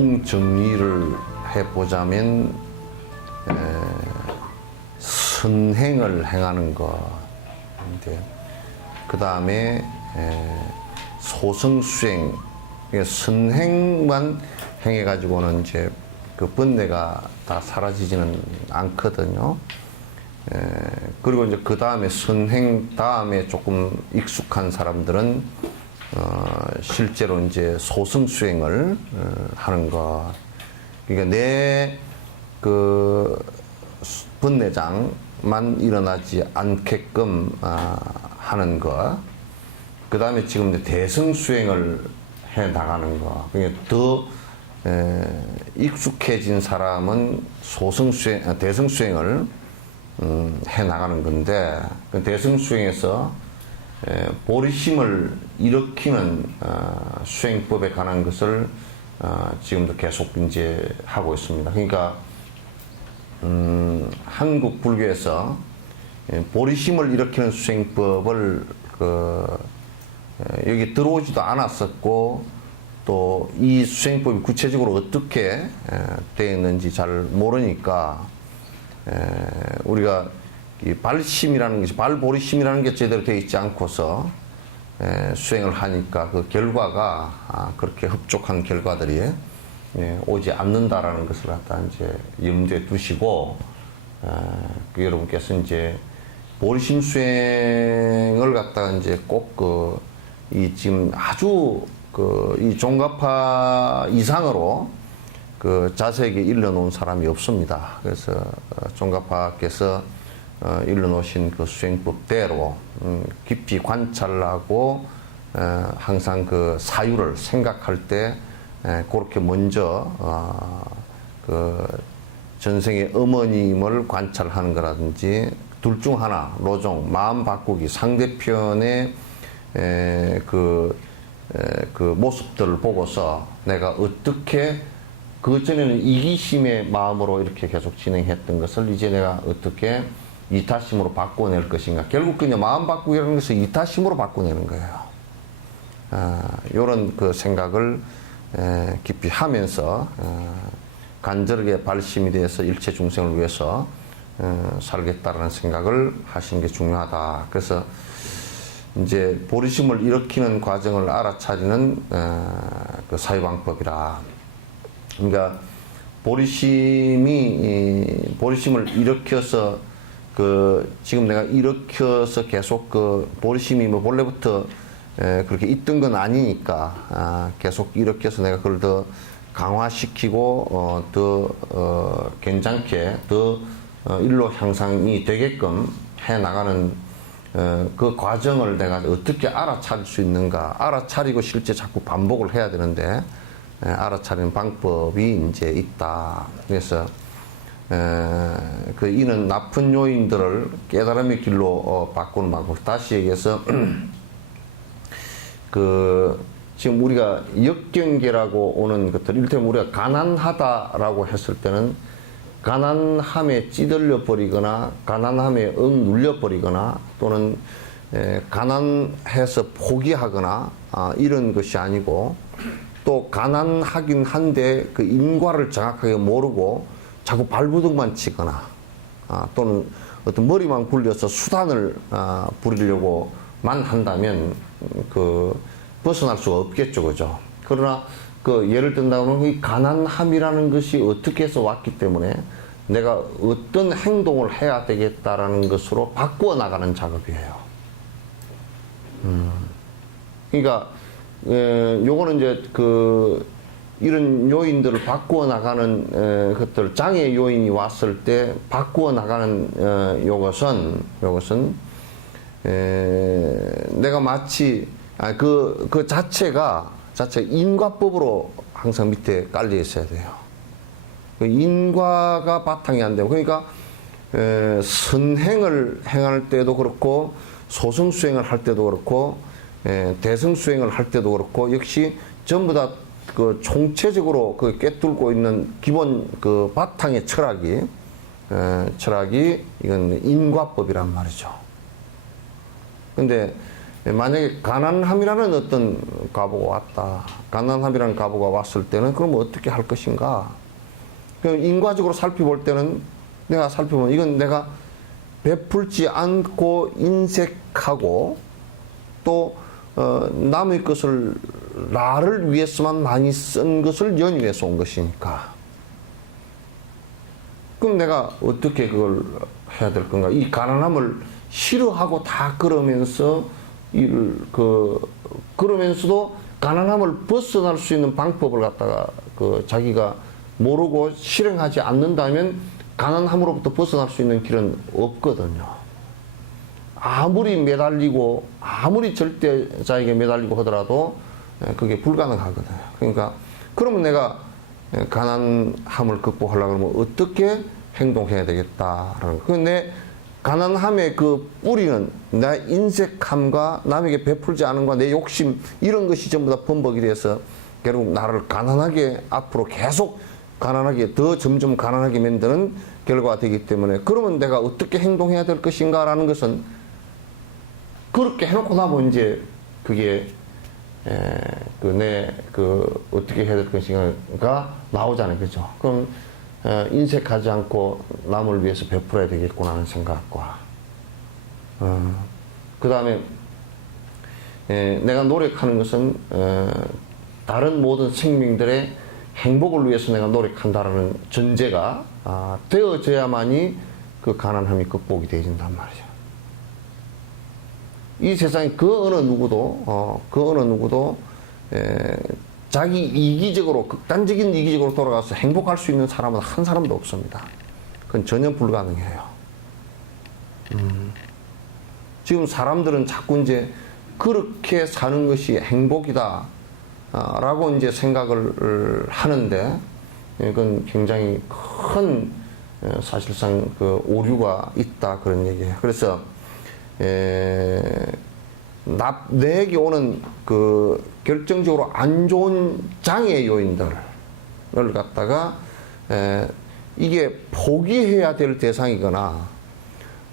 총정리를 해보자면 선행을 행하는 거인데, 그 다음에 소승수행, 선행만 행해가지고는 이제 그 번뇌가 다 사라지지는 않거든요. 그리고 이제 그 다음에 선행 다음에 조금 익숙한 사람들은 실제로 이제 소승수행을 하는 것. 그러니까 내 그 번뇌장만 일어나지 않게끔 하는 것. 그 다음에 지금 이제 대승수행을 해 나가는 것. 그러니까 더 익숙해진 사람은 대승수행을 해 나가는 건데, 그 대승수행에서 보리심을 일으키는 수행법에 관한 것을 지금도 계속 이제 하고 있습니다. 그러니까 한국 불교에서 보리심을 일으키는 수행법을 여기 들어오지도 않았었고, 또 이 수행법이 구체적으로 어떻게 되어 있는지 잘 모르니까 우리가 이 발심이라는 것이, 발보리심이라는 게 제대로 되어 있지 않고서 수행을 하니까 그 결과가 그렇게 흡족한 결과들이 오지 않는다라는 것을 갖다 이제 염두에 두시고, 여러분께서 이제 보리심 수행을 갖다가 이제 꼭 이 지금 아주 이 종가파 이상으로 자세하게 일러놓은 사람이 없습니다. 그래서 종가파께서 일러놓으신 그 수행법대로 깊이 관찰하고 항상 그 사유를 생각할 때 그렇게 먼저 그 전생의 어머님을 관찰하는 거라든지, 둘 중 하나, 로종, 마음 바꾸기, 상대편의 그 모습들을 보고서 내가 어떻게 그 전에는 이기심의 마음으로 이렇게 계속 진행했던 것을 이제 내가 어떻게 이타심으로 바꿔낼 것인가. 결국 그냥 마음 바꾸기라는 것을 이타심으로 바꿔내는 거예요. 이런 그 생각을 깊이 하면서 간절하게 발심이 되어서 일체 중생을 위해서 살겠다라는 생각을 하시는 게 중요하다. 그래서 이제 보리심을 일으키는 과정을 알아차리는 그 사유방법이라. 그러니까 보리심을 일으켜서 지금 내가 일으켜서 계속 보리심이 뭐 본래부터 그렇게 있던 건 아니니까 계속 일으켜서 내가 그걸 더 강화시키고 더 괜찮게 더 일로 향상이 되게끔 해 나가는 그 과정을 내가 어떻게 알아차릴 수 있는가. 알아차리고 실제 자꾸 반복을 해야 되는데 알아차리는 방법이 이제 있다. 그래서 이는 나쁜 요인들을 깨달음의 길로 바꾸는 방법. 다시 얘기해서 지금 우리가 역경계라고 오는 것들, 이를테면 우리가 가난하다라고 했을 때는 가난함에 찌들려 버리거나 가난함에 눌려 버리거나 또는 가난해서 포기하거나 이런 것이 아니고, 또 가난하긴 한데 그 인과를 정확하게 모르고 자꾸 발부둥만 치거나 또는 어떤 머리만 굴려서 수단을 부리려고만 한다면 벗어날 수가 없겠죠, 그죠? 그러나 예를 든다면 이 가난함이라는 것이 어떻게 해서 왔기 때문에 내가 어떤 행동을 해야 되겠다라는 것으로 바꾸어 나가는 작업이에요. 그러니까 요거는 이제 이런 요인들을 바꾸어 나가는 것들, 장애 요인이 왔을 때 바꾸어 나가는 요것은 내가 마치 그 자체가 인과법으로 항상 밑에 깔려 있어야 돼요. 인과가 바탕이 안 되고, 그러니까 선행을 행할 때도 그렇고 소승수행을 할 때도 그렇고 대승수행을 할 때도 그렇고 역시 전부 다 총체적으로 꿰뚫고 있는 기본 바탕의 철학이 이건 인과법이란 말이죠. 근데 만약에 가난함이라는 어떤 과보가 왔다. 가난함이라는 과보가 왔을 때는 그럼 어떻게 할 것인가? 그럼 인과적으로 살펴볼 때는 내가 살펴보면 이건 내가 베풀지 않고 인색하고 또 남의 것을 나를 위해서만 많이 쓴 것을 연유해서 온 것이니까. 그럼 내가 어떻게 그걸 해야 될 건가? 이 가난함을 싫어하고 다 그러면서 그러면서도 가난함을 벗어날 수 있는 방법을 갖다가 자기가 모르고 실행하지 않는다면 가난함으로부터 벗어날 수 있는 길은 없거든요. 아무리 매달리고 아무리 절대자에게 매달리고 하더라도 그게 불가능하거든요. 그러니까 그러면 내가 가난함을 극복하려고 하면 어떻게 행동해야 되겠다라는 거. 내 가난함의 그 뿌리는 내 인색함과 남에게 베풀지 않은 것과 내 욕심 이런 것이 전부 다 범벅이 돼서 결국 나를 가난하게 앞으로 계속 가난하게 더 점점 가난하게 만드는 결과가 되기 때문에 그러면 내가 어떻게 행동해야 될 것인가라는 것은 그렇게 해놓고 나면 이제 그게 어떻게 해야 될 것인가가 나오잖아요. 그죠? 그럼 인색하지 않고 남을 위해서 베풀어야 되겠구나 하는 생각과 그 다음에 내가 노력하는 것은 다른 모든 생명들의 행복을 위해서 내가 노력한다라는 전제가 되어져야만이 그 가난함이 극복이 되어진단 말이죠. 이 세상에 그 어느 누구도 자기 이기적으로 극단적인 이기적으로 돌아가서 행복할 수 있는 사람은 한 사람도 없습니다. 그건 전혀 불가능해요. 지금 사람들은 자꾸 이제 그렇게 사는 것이 행복이다 라고 이제 생각을 하는데 이건 굉장히 큰 사실상 그 오류가 있다 그런 얘기예요. 그래서 내게 오는 그 결정적으로 안 좋은 장애 요인들을 갖다가 이게 포기해야 될 대상이거나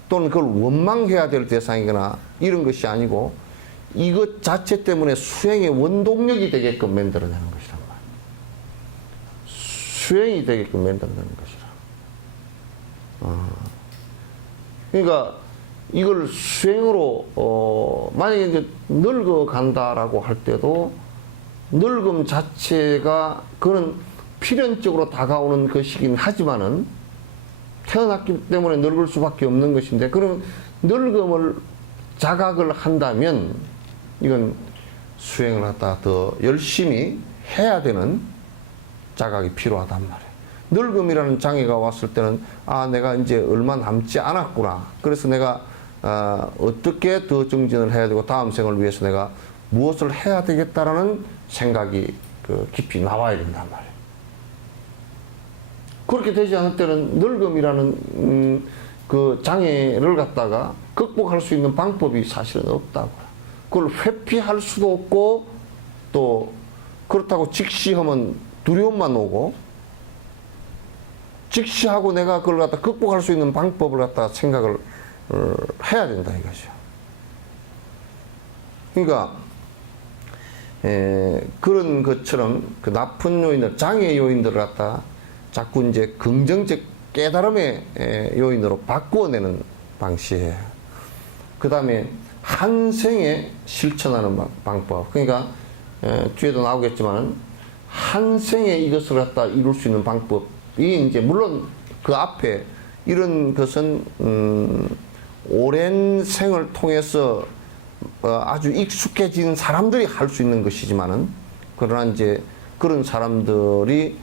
또는 그걸 원망해야 될 대상이거나 이런 것이 아니고 이것 자체 때문에 수행의 원동력이 되게끔 만들어내는 것이란 말이에요. 수행이 되게끔 만들어내는 것이라. 그러니까 이걸 수행으로 만약에 이제 늙어간다라고 할 때도 늙음 자체가 그는 필연적으로 다가오는 것이긴 하지만은 태어났기 때문에 늙을 수밖에 없는 것인데 그러면 늙음을 자각을 한다면 이건 수행을 갖다 더 열심히 해야 되는 자각이 필요하단 말이에요. 늙음이라는 장애가 왔을 때는 내가 이제 얼마 남지 않았구나. 그래서 내가 어떻게 더 정진을 해야 되고 다음 생을 위해서 내가 무엇을 해야 되겠다라는 생각이 깊이 나와야 된단 말이에요. 그렇게 되지 않을 때는 늙음이라는 그 장애를 갖다가 극복할 수 있는 방법이 사실은 없다고요. 그걸 회피할 수도 없고 또 그렇다고 직시하면 두려움만 오고 직시하고 내가 그걸 갖다 극복할 수 있는 방법을 갖다가 생각을 해야 된다 이거죠. 그러니까 그런 것처럼 그 나쁜 요인들, 장애 요인들을 갖다 자꾸 이제 긍정적 깨달음의 요인으로 바꾸어내는 방식이에요. 그 다음에 한 생에 실천하는 방법. 그러니까 뒤에도 나오겠지만 한 생에 이것을 갖다 이룰 수 있는 방법이 이제 물론 그 앞에 이런 것은 오랜 생을 통해서 아주 익숙해진 사람들이 할 수 있는 것이지만은 그러나 이제 그런 사람들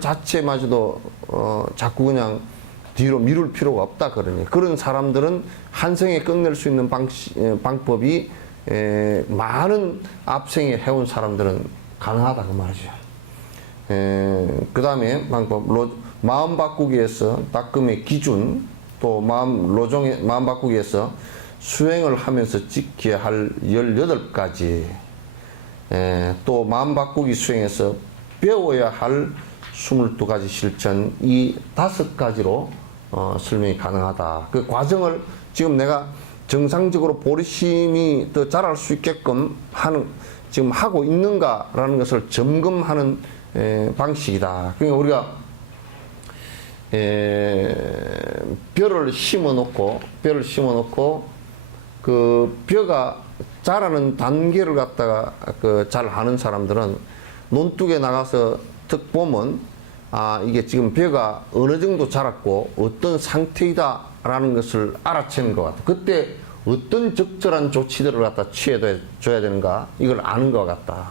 자체마저도 자꾸 그냥 뒤로 미룰 필요가 없다 그러니 그런 사람들은 한 생에 끝낼 수 있는 방법이 많은 앞생에 해온 사람들은 가능하다 그 말이죠. 그 다음에 방법 마음 바꾸기에서 닦음의 기준 또 마음 바꾸기에서 수행을 하면서 지켜야 할 18가지 또 마음 바꾸기 수행에서 배워야 할 22가지 실천 이 5가지로 설명이 가능하다. 그 과정을 지금 내가 정상적으로 보리심이 더 자랄 수 있게끔 하는, 지금 하고 있는가라는 것을 점검하는 방식이다. 그러니까 우리가 벼를 심어 놓고 그 벼가 자라는 단계를 갖다가 잘 아는 사람들은 논둑에 나가서 딱 보면 이게 지금 벼가 어느 정도 자랐고 어떤 상태이다라는 것을 알아채는 것 같아. 그때 어떤 적절한 조치들을 갖다 취해줘야 되는가 이걸 아는 것 같다.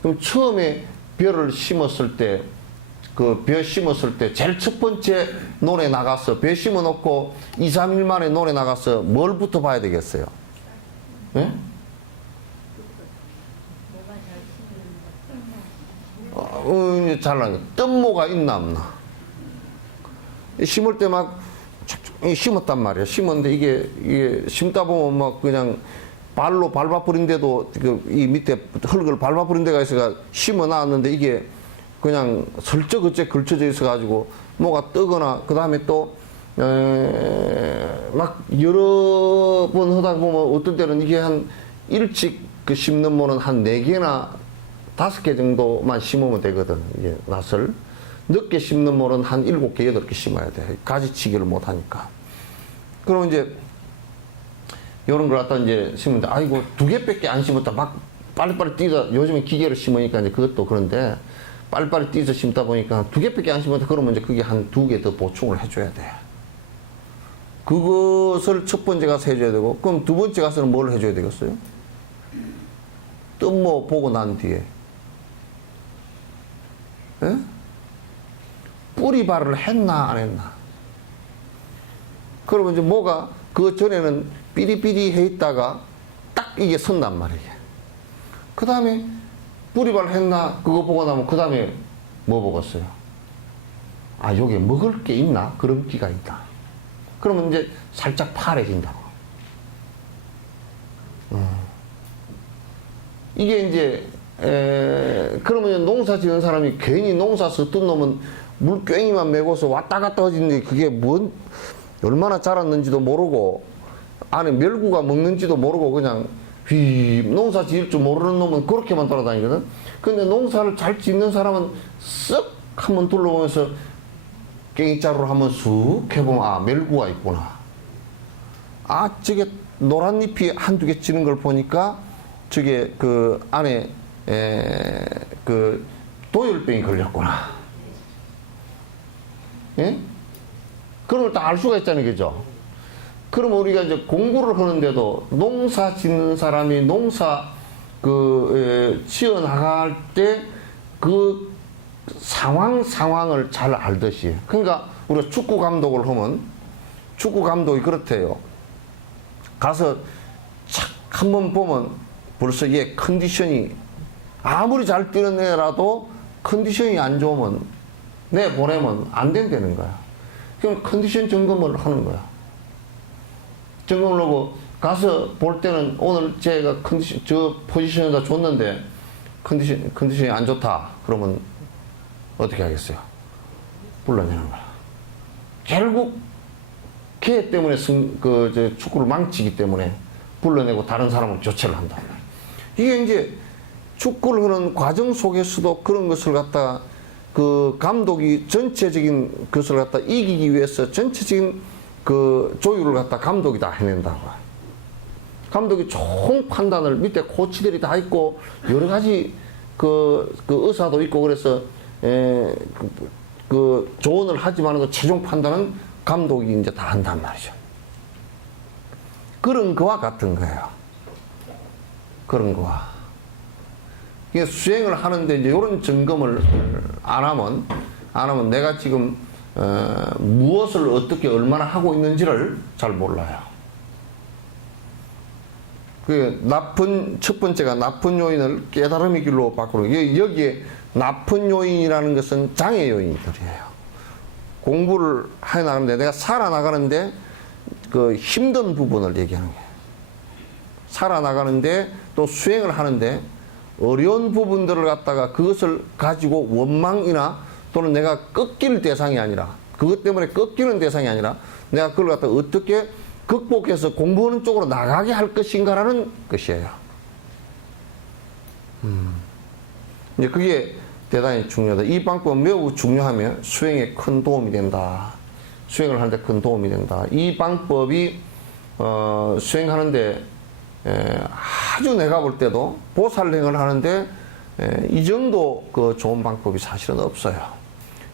그럼 처음에 벼를 심었을 때 그 벼 심었을 때 제일 첫 번째 논에 나가서 벼 심어 놓고 2, 3일 만에 논에 나가서 뭘부터 봐야 되겠어요? 예? 잘 나요. 뜬모가 있나 없나? 심을 때 막 심었단 말이야. 심었는데 이게 심다 보면 막 그냥 발로 밟아버린데도 이 밑에 흙을 밟아버린 데가 있어가 심어 놨는데 이게 그냥 슬쩍 어째 걸쳐져 있어가지고 뭐가 뜨거나 그 다음에 또 막 여러 번 하다 보면 어떤 때는 이게 한 일찍 그 심는 모는 한 4개나 5개 정도만 심으면 되거든. 이게 낫을. 늦게 심는 모는 한 7개, 8개 심어야 돼. 가지치기를 못 하니까. 그럼 이제 요런 걸 갖다 이제 심는데 아이고 2개밖에 안 심었다. 막 빨리빨리 뛰다 요즘에 기계로 심으니까 이제 그것도 그런데 빨리빨리 뛰어서 심다 보니까 2개밖에 안 심었다. 그러면 이제 그게 한 2개 더 보충을 해줘야 돼. 그것을 첫 번째 가서 해줘야 되고, 그럼 두 번째 가서는 뭘 해줘야 되겠어요? 뜬모 보고 난 뒤에. 에? 뿌리발을 했나, 안 했나? 그러면 이제 뭐가 그 전에는 삐리삐리 해 있다가 딱 이게 선단 말이에요. 그 다음에 뿌리발 했나? 그거 보고 나면 그 다음에 뭐 보겠어요? 여기에 먹을 게 있나? 그름기가 있다. 그러면 이제 살짝 파래진다고. 이게 이제, 그러면 농사 지은 사람이 괜히 농사 썼던 놈은 물꽹이만 메고서 왔다 갔다 하지는데 그게 얼마나 자랐는지도 모르고 안에 멸구가 먹는지도 모르고 그냥 농사 지을 줄 모르는 놈은 그렇게만 돌아다니거든. 근데 농사를 잘 짓는 사람은 쓱 한번 둘러보면서 깽이자루로 한번 쑥 해보면 멸구가 있구나. 저게 노란 잎이 한두 개 찌는 걸 보니까 저게 그 안에 그 도열병이 걸렸구나. 예? 그런 걸 다 알 수가 있잖아요. 그죠? 그럼 우리가 이제 공부를 하는데도 농사 짓는 사람이 농사 지어 나갈 때 그 상황을 잘 알듯이. 그러니까 우리가 축구 감독을 하면 축구 감독이 그렇대요. 가서 착 한번 보면 벌써 얘 컨디션이 아무리 잘 뛰는 애라도 컨디션이 안 좋으면 보내면 안 된다는 거야. 그럼 컨디션 점검을 하는 거야. 점검을 하고 가서 볼 때는 오늘 제가 저 포지션에다 줬는데 컨디션이 안 좋다. 그러면 어떻게 하겠어요? 불러내는 거야. 결국 걔 때문에 축구를 망치기 때문에 불러내고 다른 사람을 교체를 한다. 이게 이제 축구를 하는 과정 속에서도 그런 것을 갖다 그 감독이 전체적인 것을 갖다 이기기 위해서 전체적인 그 조율을 갖다 감독이 다 해낸다고. 감독이 총 판단을 밑에 코치들이 다 있고 여러 가지 그 의사도 있고 그래서 그 조언을 하지만 그 최종 판단은 감독이 이제 다 한단 말이죠. 그런 거와 같은 거예요. 그런 거와. 이게 수행을 하는데 이제 이런 점검을 안 하면 내가 지금 무엇을 어떻게 얼마나 하고 있는지를 잘 몰라요. 첫 번째가 나쁜 요인을 깨달음의 길로 바꾸는. 여기에 나쁜 요인이라는 것은 장애 요인들이에요. 공부를 해 나가는데 내가 살아나가는데 그 힘든 부분을 얘기하는 거예요. 살아나가는데 또 수행을 하는데 어려운 부분들을 갖다가 그것을 가지고 원망이나 또는 내가 꺾일 대상이 아니라 그것 때문에 꺾이는 대상이 아니라 내가 그걸 갖다 어떻게 극복해서 공부하는 쪽으로 나가게 할 것인가라는 것이에요. 이제 그게 대단히 중요하다. 이 방법은 매우 중요하며 수행에 큰 도움이 된다. 수행을 하는데 큰 도움이 된다. 이 방법이 수행하는데 아주 내가 볼 때도 보살행을 하는데 이 정도 그 좋은 방법이 사실은 없어요.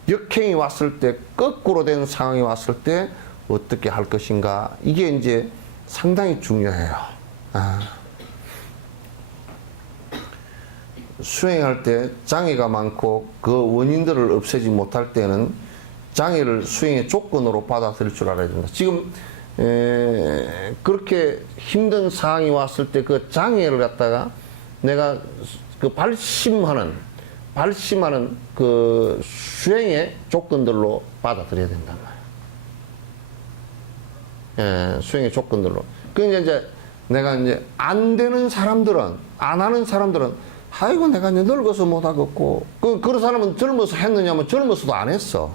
역행이 왔을 때, 거꾸로 된 상황이 왔을 때 어떻게 할 것인가, 이게 이제 상당히 중요해요. 수행할 때 장애가 많고 그 원인들을 없애지 못할 때는 장애를 수행의 조건으로 받아들일 줄 알아야 된다. 지금 그렇게 힘든 상황이 왔을 때 그 장애를 갖다가 내가 그 발심하는 그 수행의 조건들로 받아들여야 된단 말이에요. 수행의 조건들로. 그러니까 이제 내가 이제 안 되는 사람들은, 안 하는 사람들은, 아이고 내가 이제 늙어서 못 하겠고, 그런 사람은 젊어서 했느냐면 젊어서도 안 했어.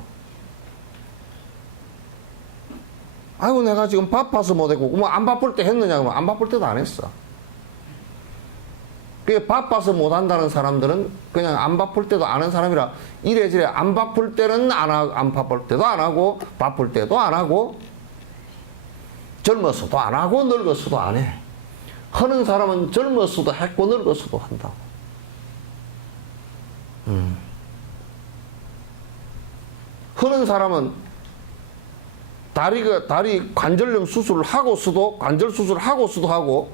아이고 내가 지금 바빠서 못 했고, 뭐 안 바쁠 때 했느냐 그러면 안 바쁠 때도 안 했어. 그 바빠서 못 한다는 사람들은 그냥 안 바쁠 때도 안 하는 사람이라, 이래저래 안 바쁠 때는 안 바쁠 때도 안 하고, 바쁠 때도 안 하고, 젊어서도 안 하고 늙어서도 안 해. 하는 사람은 젊어서도 했고 늙어서도 한다고. 하는 사람은 다리 관절염 수술을 하고서도, 관절 수술을 하고서도 하고,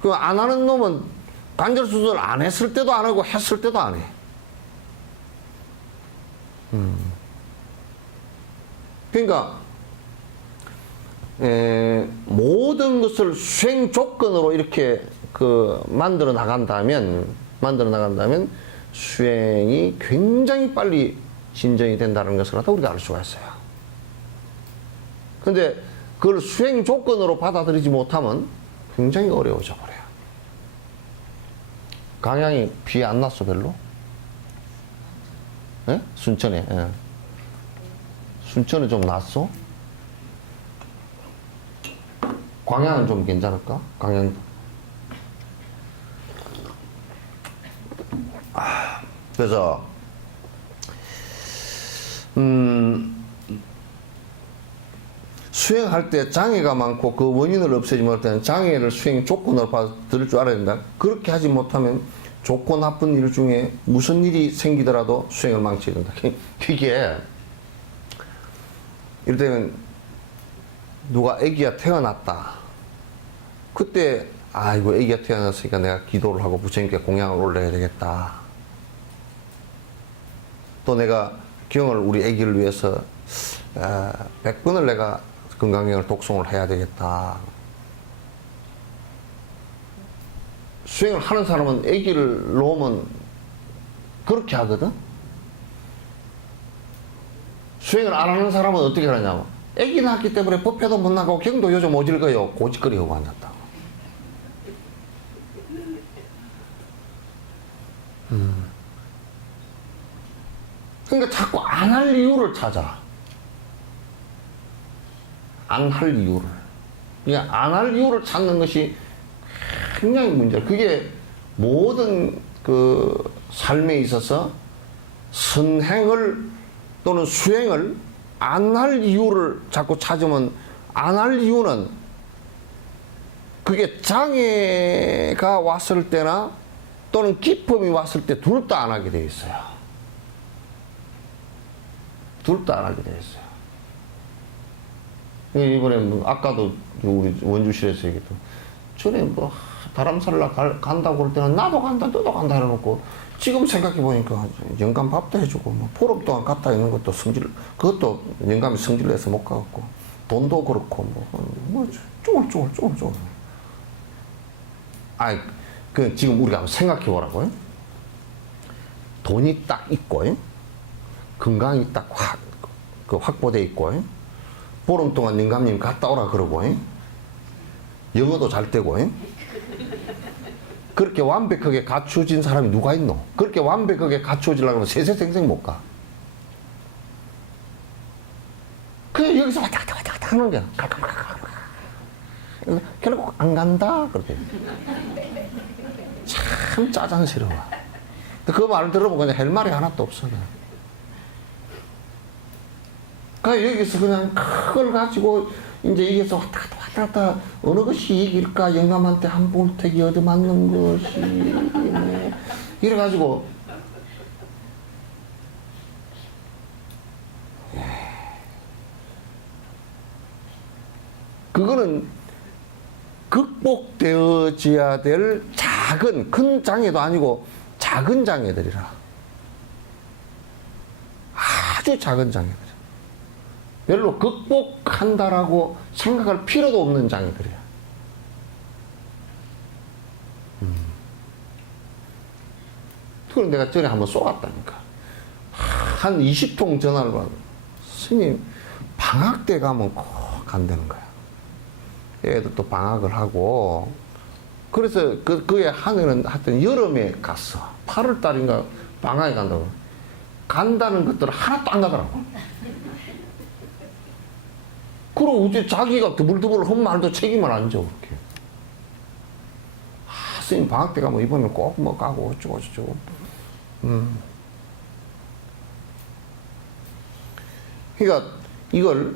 그 안 하는 놈은 관절 수술을 안 했을 때도 안 하고 했을 때도 안 해. 그러니까 모든 것을 수행 조건으로 이렇게 만들어 나간다면 수행이 굉장히 빨리 진전이 된다는 것을 갖다 우리가 알 수가 있어요. 근데 그걸 수행 조건으로 받아들이지 못하면 굉장히 어려워져 버려요. 강양이 비 안 났어 별로? 예? 순천에. 예. 순천에 좀 났어? 광양은 좀 괜찮을까? 광양. 그래서 수행할 때 장애가 많고 그 원인을 없애지 못할 때는 장애를 수행 조건으로 받아들일 줄 알아야 된다. 그렇게 하지 못하면 좋고 나쁜 일 중에 무슨 일이 생기더라도 수행을 망치게 된다. 이게 이를테면 누가 아기가 태어났다. 그때 아이고 아기가 태어났으니까 내가 기도를 하고 부처님께 공양을 올려야 되겠다. 또 내가 경을 우리 아기를 위해서 100번을 내가 건강경을 독송을 해야 되겠다. 수행을 하는 사람은 아기를 놓으면 그렇게 하거든. 수행을 안 하는 사람은 어떻게 하냐면 아기 낳았기 때문에 법회도 못 나가고 경도 요즘 오질거려 고짓거리 하고 앉았다. 그러니까 자꾸 안 할 이유를 찾아. 안 할 이유를. 그러니까 안 할 이유를 찾는 것이 굉장히 문제야. 그게 모든 그 삶에 있어서 선행을 또는 수행을 안 할 이유를 자꾸 찾으면, 안 할 이유는 그게 장애가 왔을 때나 또는 기쁨이 왔을 때 둘 다 안 하게 돼 있어요. 둘 다 안 하게 돼 있어요. 이번에 뭐 아까도 우리 원주실에서 얘기했던, 전에 뭐 다람살라 간다고 그럴 때는 나도 간다 너도 간다 해놓고, 지금 생각해보니까 영감 밥도 해주고 뭐 포럼 동안 갔다 있는 것도 그것도 영감이 성질내서 못 가갖고, 돈도 그렇고 뭐 쫑글쫑글. 아이 그 지금 우리가 한번 생각해보라고요. 돈이 딱 있고, 건강이 딱 확보돼 있고, 보름 동안 영감님 갔다 오라 그러고, 영어도 잘 되고, 그렇게 완벽하게 갖추어진 사람이 누가 있노? 그렇게 완벽하게 갖추어지려고 하면 세세생생 못 가. 그냥 여기서 왔다 갔다 하는 거야. 결국 안 간다 그러대. 참 짜증스러워. 그 말을 들어보고 그냥 할 말이 하나도 없어. 그러니까 여기서 그냥 그걸 가지고 이제 이게서 왔다 갔다 어느 것이 이익일까, 영감한테 한 볼택이 얻어맞는 것이 이래가지고 그거는 극복되어져야 될 작은, 큰 장애도 아니고 작은 장애들이라. 아주 작은 장애들. 별로 극복한다라고 생각할 필요도 없는 장애들이야. 그걸 내가 전에 한번 쏘았다니까. 한 20통 전화를 받아. 스님, 방학 때 가면 꼭 간다는 거야. 애들 또 방학을 하고. 그래서 그의 하늘은 하여튼 여름에 갔어. 8월 달인가 방학에 간다고. 간다는 것들은 하나도 안 가더라고. 그리고 어째 자기가 드불드불 한 말도 책임을 안 져, 그렇게. 아, 스님 방학 때 가면 이번에 꼭 뭐 가고 어쩌고. 그러니까 이걸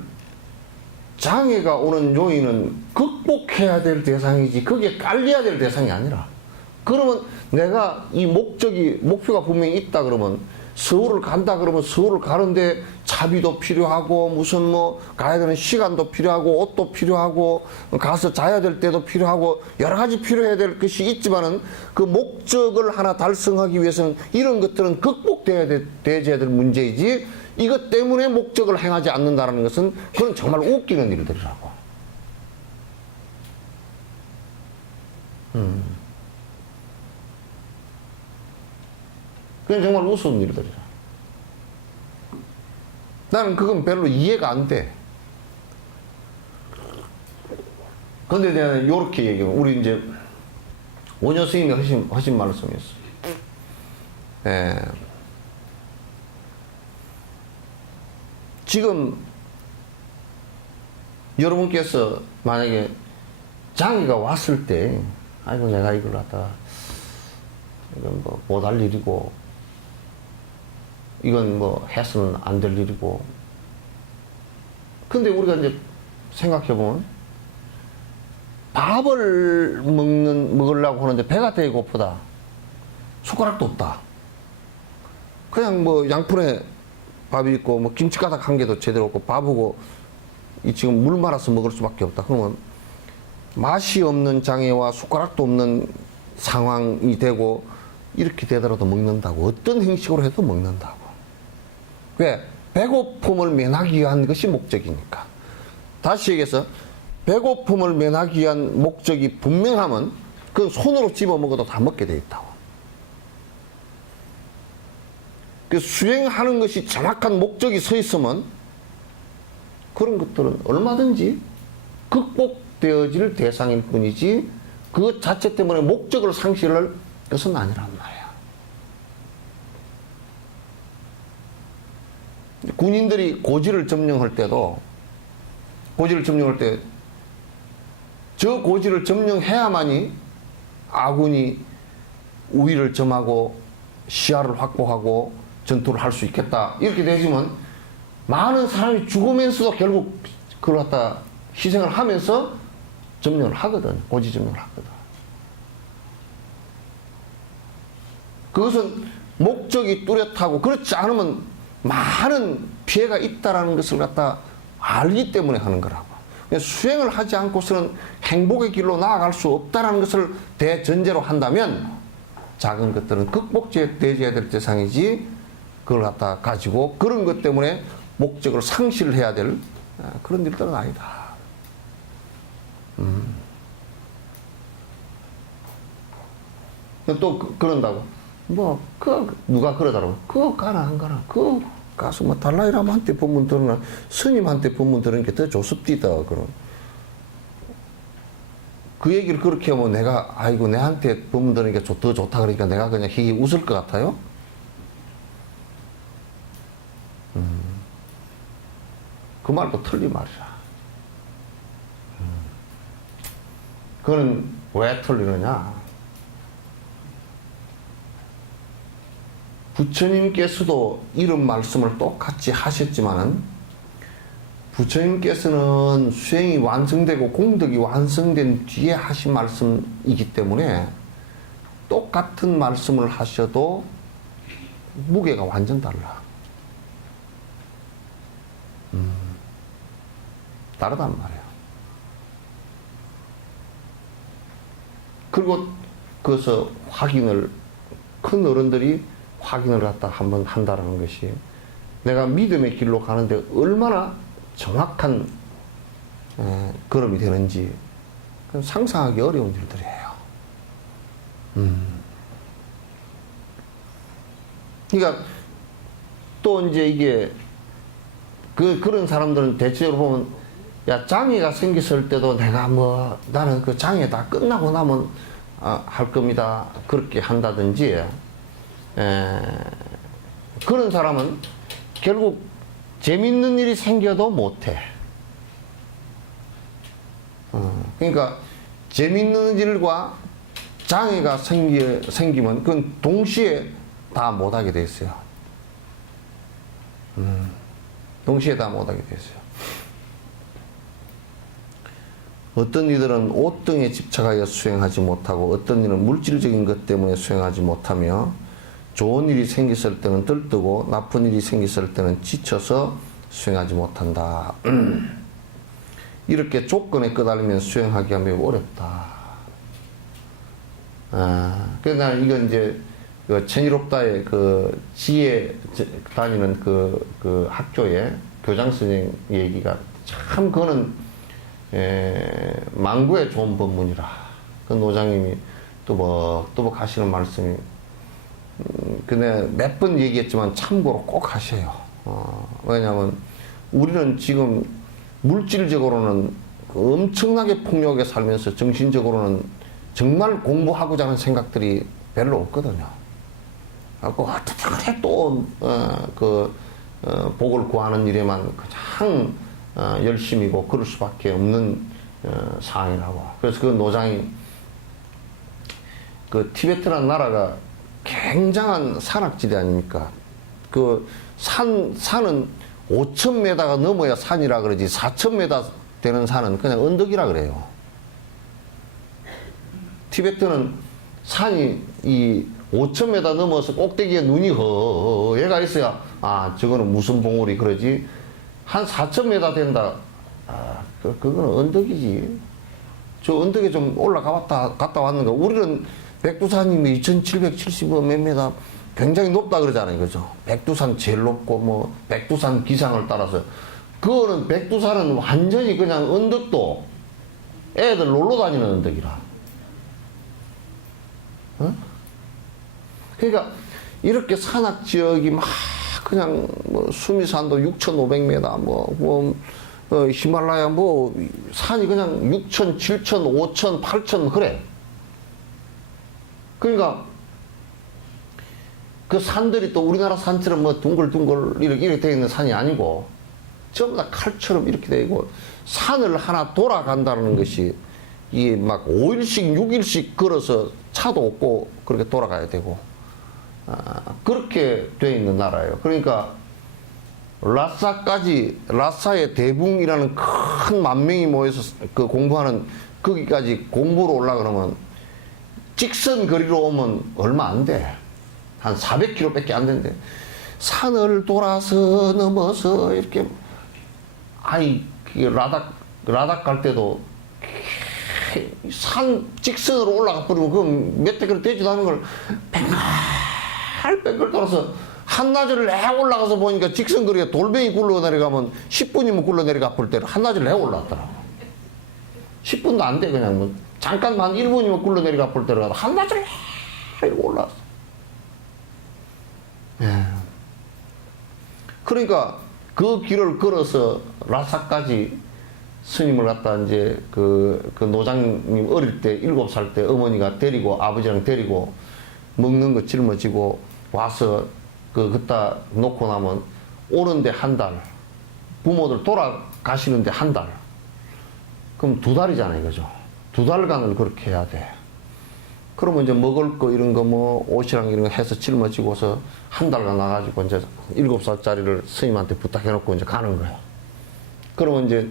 장애가 오는 요인은 극복해야 될 대상이지 그게 깔려야 될 대상이 아니라. 그러면 내가 이 목표가 분명히 있다 그러면 서울을 간다 그러면 서울을 가는데 차비도 필요하고 무슨 뭐 가야 되는 시간도 필요하고 옷도 필요하고 가서 자야 될 때도 필요하고 여러 가지 필요해야 될 것이 있지만은 그 목적을 하나 달성하기 위해서는 이런 것들은 극복돼야 될 문제이지 이것 때문에 목적을 행하지 않는다는 것은 그건 정말 웃기는 일들이라고. 그건 정말 우스운 일들이라. 나는 그건 별로 이해가 안 돼. 근데 내가 요렇게 얘기하면, 우리 이제, 원효 스님이 하신 말씀이었어. 지금, 여러분께서 만약에 장애가 왔을 때, 아이고, 내가 이걸 갖다가, 이건 뭐, 못할 일이고, 이건 뭐 해서는 안 될 일이고. 근데 우리가 이제 생각해보면 밥을 먹으려고 하는데 배가 되게 고프다. 숟가락도 없다. 그냥 뭐 양푼에 밥이 있고 뭐 김치가닥 한 개도 제대로 없고 밥하고 이 지금 물 말아서 먹을 수밖에 없다. 그러면 맛이 없는 장애와 숟가락도 없는 상황이 되고 이렇게 되더라도 먹는다고. 어떤 형식으로 해도 먹는다고. 왜? 배고픔을 면하기 위한 것이 목적이니까. 다시 얘기해서 배고픔을 면하기 위한 목적이 분명하면 그건 손으로 집어 먹어도 다 먹게 돼 있다고. 그 수행하는 것이 정확한 목적이 서 있으면 그런 것들은 얼마든지 극복되어질 대상일 뿐이지 그 자체 때문에 목적을 상실할 것은 아니란 말이야. 군인들이 고지를 점령할 때도 저 고지를 점령해야만이 아군이 우위를 점하고 시야를 확보하고 전투를 할 수 있겠다. 이렇게 되지만 많은 사람이 죽으면서도 결국 그걸 갖다 희생을 하면서 점령을 하거든. 고지 점령을 하거든. 그것은 목적이 뚜렷하고 그렇지 않으면 많은 피해가 있다는 것을 갖다 알기 때문에 하는 거라고. 수행을 하지 않고서는 행복의 길로 나아갈 수 없다는 것을 대전제로 한다면 작은 것들은 극복되어야 될 대상이지 그걸 갖다 가지고 그런 것 때문에 목적을 상실해야 될 그런 일들은 아니다. 또 그런다고. 누가 그러더라고. 그거 가나 안 가나. 그거 가서 뭐 달라이라마한테 법문 들으나 스님한테 법문 들은 게 더 좋습디다. 그럼. 그 얘기를 그렇게 하면 내가, 아이고, 내한테 법문 들은 게 더 좋다. 그러니까 내가 그냥 희희 웃을 것 같아요? 그 말도 틀린 말이라. 그거는 왜 틀리느냐? 부처님께서도 이런 말씀을 똑같이 하셨지만은 부처님께서는 수행이 완성되고 공덕이 완성된 뒤에 하신 말씀이기 때문에 똑같은 말씀을 하셔도 무게가 완전 달라. 다르단 말이야. 그리고 그래서 확인을, 큰 어른들이 확인을 갖다 한번 한다는 것이 내가 믿음의 길로 가는데 얼마나 정확한 걸음이 되는지 상상하기 어려운 일들이에요. 그러니까 또 이제 이게 그런 사람들은 대체로 보면 야, 장애가 생겼을 때도 내가 뭐 나는 그 장애 다 끝나고 나면 할 겁니다. 그렇게 한다든지 그런 사람은 결국 재밌는 일이 생겨도 못해. 그러니까 재밌는 일과 장애가 생기면 그건 동시에 다 못하게 돼 있어요. 동시에 다 못하게 돼 있어요. 어떤 이들은 옷 등에 집착하여 수행하지 못하고 어떤 이는 물질적인 것 때문에 수행하지 못하며 좋은 일이 생겼을 때는 들뜨고 나쁜 일이 생겼을 때는 지쳐서 수행하지 못한다. 이렇게 조건에 끄달리면 수행하기가 매우 어렵다. 그래서 나는 이건 이제 그 천일옵다의 그 지혜 다니는 그 학교의 교장 선생 얘기가 참 그거는 망구에 좋은 법문이라. 그 노장님이 또뭐 하시는 말씀이 근데 몇 번 얘기했지만 참고로 꼭 하셔요. 왜냐하면 우리는 지금 물질적으로는 엄청나게 풍요하게 살면서 정신적으로는 정말 공부하고자 하는 생각들이 별로 없거든요. 그래서 어떻게 또 복을 구하는 일에만 그냥 열심이고 그럴 수밖에 없는 상황이라고. 그래서 그 노장이 그 티베트라는 나라가 굉장한 산악지대 아닙니까? 그 산은 5,000m가 넘어야 산이라 그러지 4,000m 되는 산은 그냥 언덕이라 그래요. 티베트는 산이 이 5,000m 넘어서 꼭대기에 눈이 허얘가 있어야 저거는 무슨 봉우리 그러지. 한 4,000m 된다. 그거는 언덕이지. 저 언덕에 좀 갔다 왔는가. 우리는 백두산이 2,770몇 m 굉장히 높다 그러잖아요. 그죠? 백두산 제일 높고, 뭐, 백두산 기상을 따라서. 그거는 백두산은 완전히 그냥 언덕도 애들 놀러 다니는 언덕이라. 어? 그러니까 이렇게 산악 지역이 막 그냥 뭐 수미산도 6,500m, 히말라야 산이 그냥 6,000, 7,000, 5,000, 8,000 그래. 그러니까 그 산들이 또 우리나라 산처럼 뭐 둥글둥글 이렇게 되어 있는 산이 아니고 전부 다 칼처럼 이렇게 되어 있고 산을 하나 돌아간다는 것이 이게 막 5일씩 6일씩 걸어서 차도 없고 그렇게 돌아가야 되고 그렇게 되어 있는 나라예요. 그러니까 라사의 대붕이라는 큰 만명이 모여서 그 공부하는 거기까지 공부로 올라가면 직선 거리로 오면 얼마 안 돼. 한 400km밖에 안 되는데 산을 돌아서 넘어서 이렇게 라닥 갈 때도 산 직선으로 올라가 버리면 그럼 몇 대कर 되지도 않은 걸 뺑글 돌아서 한나절을 내 올라가서 보니까 직선 거리가 돌멩이 굴러 내려가면 10분이면 굴러 내려가 볼 때를 한나절 내 올라왔더라고. 10분도 안 돼. 그냥 뭐 잠깐 한 1분이면 굴러 내려가 볼 때를 가서 한나절 이러고 올라왔어. 예. 그러니까 그 길을 걸어서 라사까지 스님을 갖다 이제 그 노장님 어릴 때 7살 때 어머니가 데리고 아버지랑 데리고 먹는 거 짊어지고 와서 그따 놓고 나면 오는데 한 달, 부모들 돌아가시는데 한 달, 그럼 2달이잖아요, 그죠? 2달간을 그렇게 해야 돼. 그러면 이제 먹을 거 이런 거 뭐 옷이랑 이런 거 해서 짊어지고서 한 달간 나가지고 이제 7살짜리를 스님한테 부탁해놓고 이제 가는 거야. 그러면 이제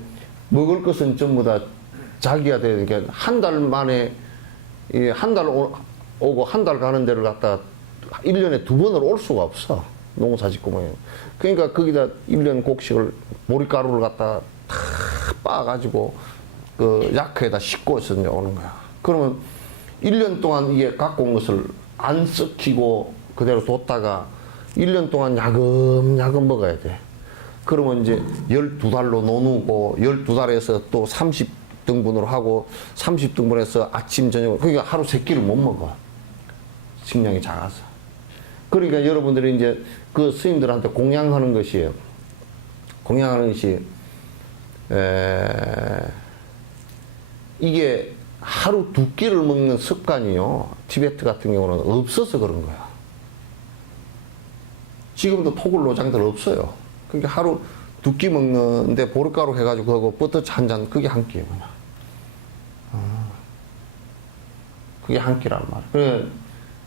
먹을 것은 전부 다 자기가 되니까 한 달 만에 한 달 오고 한 달 가는 데를 갖다 1년에 2번을 올 수가 없어. 농사 짓고 뭐. 그러니까 거기다 1년 곡식을 보리가루를 갖다 다 빻아가지고 그 야크에다 싣고 있어 오는 거야. 그러면 1년 동안 이게 갖고 온 것을 안 썩히고 그대로 뒀다가 1년 동안 야금야금 먹어야 돼. 그러면 이제 12달로 나누고 12달에서 또 30등분으로 하고 30등분에서 아침 저녁 그러니까 하루 3끼를 못 먹어. 식량이 작아서. 그러니까 여러분들이 이제 그 스님들한테 공양하는 것이에요. 공양하는 것이 이게 하루 2끼를 먹는 습관이요. 티베트 같은 경우는 없어서 그런 거야. 지금도 토굴 노장들 없어요. 그러니까 하루 2끼 먹는데 보리가루 해가지고 그거 버터치 한 잔 그게 한 끼예요. 그냥. 그게 한 끼란 말이야. 그래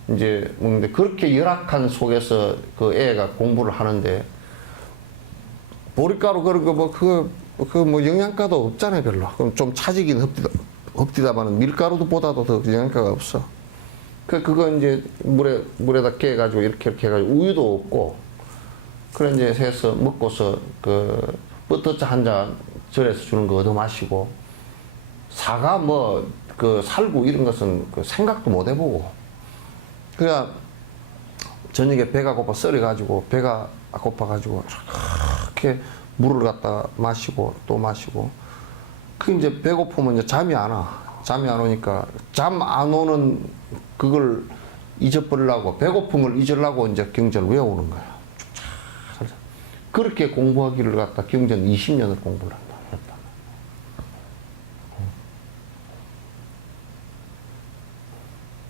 이제 먹는데 그렇게 열악한 속에서 그 애가 공부를 하는데 보리가루 그런 거 뭐 그 뭐 영양가도 없잖아요 별로. 그럼 좀 차지긴 흡디다마는 밀가루도 보다도 더 영양가가 없어. 그거 이제 물에다 깨가지고 이렇게 해가지고 우유도 없고 그래 이제 해서 먹고서 그 버터차 한 잔 절에서 주는 거 얻어 마시고 사과 뭐 그 살구 이런 것은 그 생각도 못 해보고 그냥 저녁에 배가 고파 썰어가지고 배가 고파가지고 이렇게 물을 갖다 마시고 또 마시고 그 이제 배고프면 이제 잠이 안 와. 잠이 안 오니까 잠 안 오는 그걸 잊어버리려고 배고픔을 잊으려고 이제 경전을 외우는 거야. 그렇게 공부하기를 갖다 경전 20년을 공부를 했다.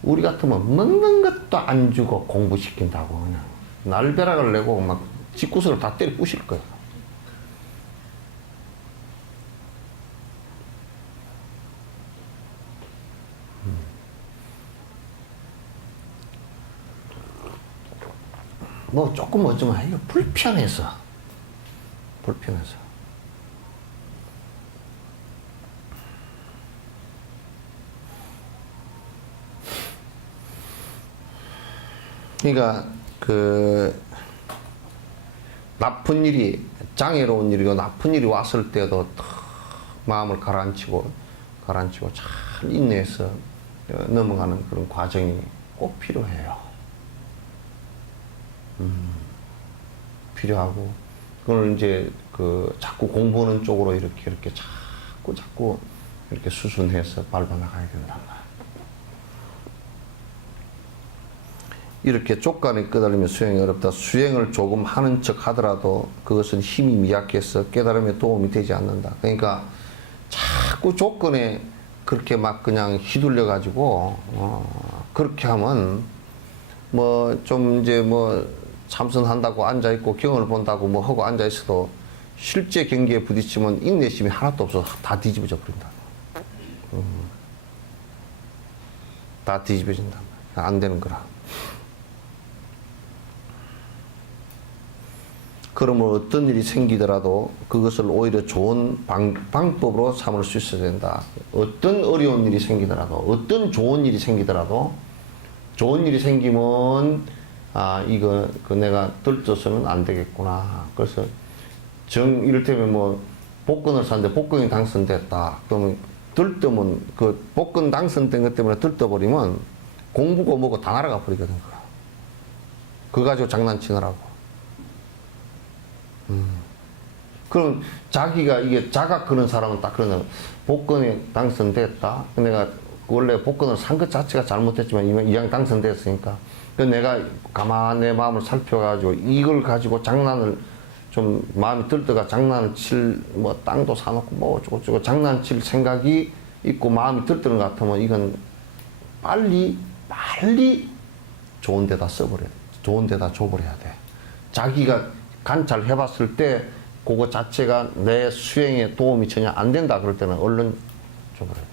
우리 같으면 먹는 것도 안 주고 공부시킨다고 그냥 날벼락을 내고 막 집구석을 다 때려 부실 거야. 뭐 조금 어쩌면 이거 불편해서 그러니까 그 나쁜 일이 장애로운 일이고 나쁜 일이 왔을 때도 마음을 가라앉히고 잘 인내해서 넘어가는 그런 과정이 꼭 필요해요. 필요하고 그걸 이제 그 자꾸 공부하는 쪽으로 이렇게 자꾸 이렇게 수순해서 밟아나가야 된단 말이야. 이렇게 족간에 끄달리면 수행이 어렵다. 수행을 조금 하는 척 하더라도 그것은 힘이 미약해서 깨달음에 도움이 되지 않는다. 그러니까 자꾸 조건에 그렇게 막 그냥 휘둘려 가지고 그렇게 하면 뭐 좀 이제 뭐 참선한다고 앉아 있고 경을 본다고 뭐 하고 앉아 있어도 실제 경기에 부딪히면 인내심이 하나도 없어서 다 뒤집어져 버린다. 다 뒤집어진다. 안 되는 거라. 그러면 어떤 일이 생기더라도 그것을 오히려 좋은 방법으로 삼을 수 있어야 된다. 어떤 어려운 일이 생기더라도, 어떤 좋은 일이 생기더라도, 좋은 일이 생기면, 이거, 내가 들떠서는 안 되겠구나. 그래서, 이를테면 뭐, 복권을 샀는데 복권이 당선됐다. 그러면 들떠면, 그 복권 당선된 것 때문에 들떠버리면 공부고 뭐고 다 날아가 버리거든. 그거 가지고 장난치느라고. 그럼 자기가 이게 자각 그런 사람은 딱 그러는 복권에 당선됐다. 내가 원래 복권을 산 것 자체가 잘못했지만 이왕 당선됐으니까 내가 가만히 내 마음을 살펴가지고 이걸 가지고 장난을 좀 마음이 들다가 장난을 뭐 땅도 사놓고 뭐 어쩌고 장난칠 생각이 있고 마음이 들뜨는 것 같으면 이건 빨리 좋은 데다 써버려야 돼. 좋은 데다 줘버려야 돼. 자기가 관찰해봤을 때 그거 자체가 내 수행에 도움이 전혀 안 된다 그럴 때는 얼른 줘버려야 돼.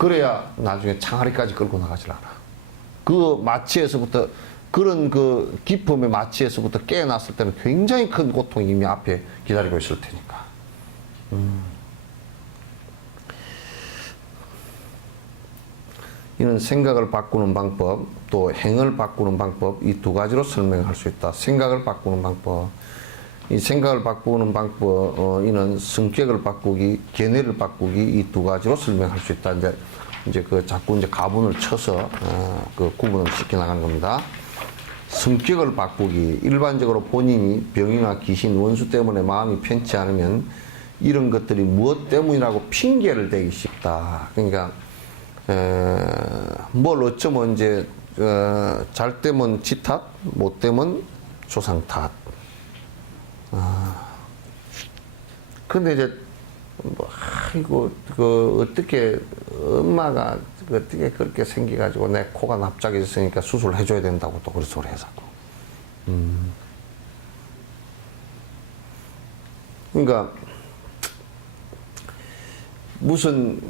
그래야 나중에 창아리까지 끌고 나가질 않아. 그 마취에서부터, 그런 그 기품의 마취에서부터 깨어났을 때는 굉장히 큰 고통이 이미 앞에 기다리고 있을 테니까. 이는 생각을 바꾸는 방법, 또 행을 바꾸는 방법, 이 두 가지로 설명할 수 있다. 생각을 바꾸는 방법. 이 생각을 바꾸는 방법, 이는 성격을 바꾸기, 견해를 바꾸기, 이 두 가지로 설명할 수 있다. 이제 그 자꾸 이제 가분을 쳐서, 그 구분을 시켜 나가는 겁니다. 성격을 바꾸기, 일반적으로 본인이 병이나 귀신, 원수 때문에 마음이 편치 않으면 이런 것들이 무엇 때문이라고 핑계를 대기 쉽다. 그러니까, 뭘 어쩌면 이제, 잘 때면 지 탓, 못 때면 조상 탓. 근데 이제, 뭐, 아이고, 어떻게, 엄마가 어떻게 그렇게 생겨가지고 내 코가 납작해졌으니까 수술을 해줘야 된다고 또 그런 소리 해서. 그러니까, 무슨,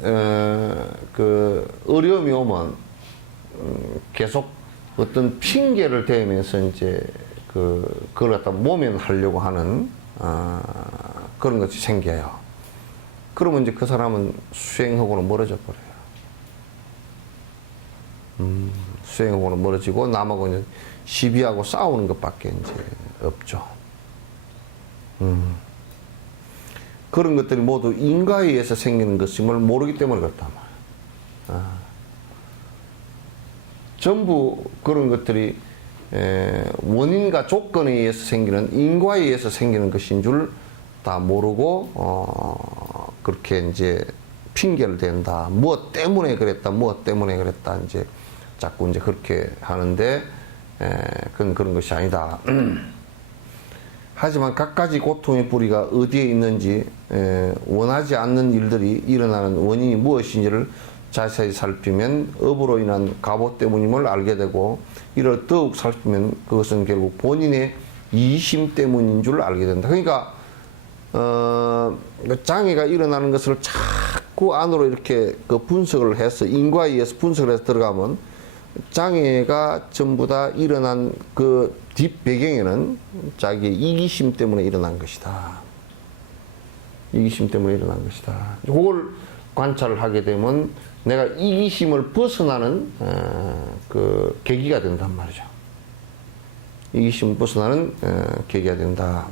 어려움이 오면, 계속 어떤 핑계를 대면서 이제, 그걸 갖다 모면하려고 하는, 그런 것이 생겨요. 그러면 이제 그 사람은 수행하고는 멀어져 버려요. 수행하고는 멀어지고 남하고 이제 시비하고 싸우는 것밖에 이제 없죠. 그런 것들이 모두 인과에 의해서 생기는 것임을 모르기 때문에 그렇단 말이에요. 전부 그런 것들이 원인과 조건에 의해서 생기는, 인과에 의해서 생기는 것인 줄 다 모르고 그렇게 이제 핑계를 댄다. 무엇 때문에 그랬다. 무엇 때문에 그랬다. 이제 자꾸 이제 그렇게 하는데 그건 그런 것이 아니다. 하지만 갖가지 고통의 뿌리가 어디에 있는지, 원하지 않는 일들이 일어나는 원인이 무엇인지를 자세히 살피면 업으로 인한 갑오 때문임을 알게 되고, 이를 더욱 살피면 그것은 결국 본인의 이심 때문인 줄 알게 된다. 그러니까 장애가 일어나는 것을 자꾸 안으로 이렇게 그 분석을 해서, 인과에 의해서 분석을 해서 들어가면 장애가 전부 다 일어난 그 뒷배경에는 자기의 이기심 때문에 일어난 것이다. 이기심 때문에 일어난 것이다. 그걸 관찰을 하게 되면 내가 이기심을 벗어나는 그 계기가 된단 말이죠. 이기심을 벗어나는 계기가 된다.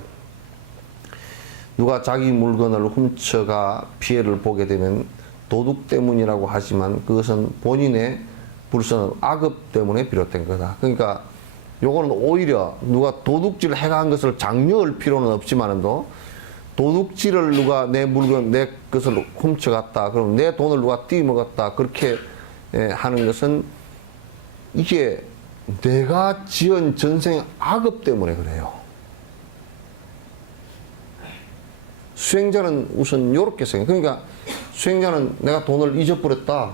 누가 자기 물건을 훔쳐가 피해를 보게 되면 도둑 때문이라고 하지만 그것은 본인의 불선, 악업 때문에 비롯된 거다. 그러니까 요거는 오히려 누가 도둑질을 해간 것을 장려할 필요는 없지만도, 도둑질을 누가 내 물건, 내 것을 훔쳐갔다, 그럼 내 돈을 누가 띄먹었다, 그렇게 하는 것은 이게 내가 지은 전생 악업 때문에 그래요. 수행자는 우선 요렇게 생각해요. 그러니까 수행자는 내가 돈을 잊어버렸다,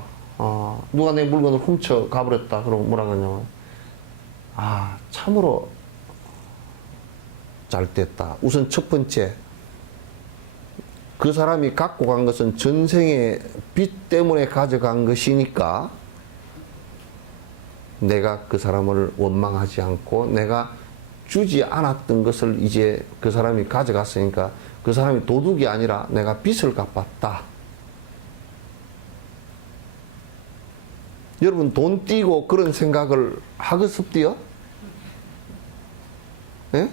누가 내 물건을 훔쳐 가버렸다, 그러면 뭐라 그러냐면, 참으로 잘 됐다. 우선 첫 번째, 그 사람이 갖고 간 것은 전생의 빚 때문에 가져간 것이니까 내가 그 사람을 원망하지 않고, 내가 주지 않았던 것을 이제 그 사람이 가져갔으니까 그 사람이 도둑이 아니라 내가 빚을 갚았다. 여러분 돈 띄고 그런 생각을 하겠습디요? 예?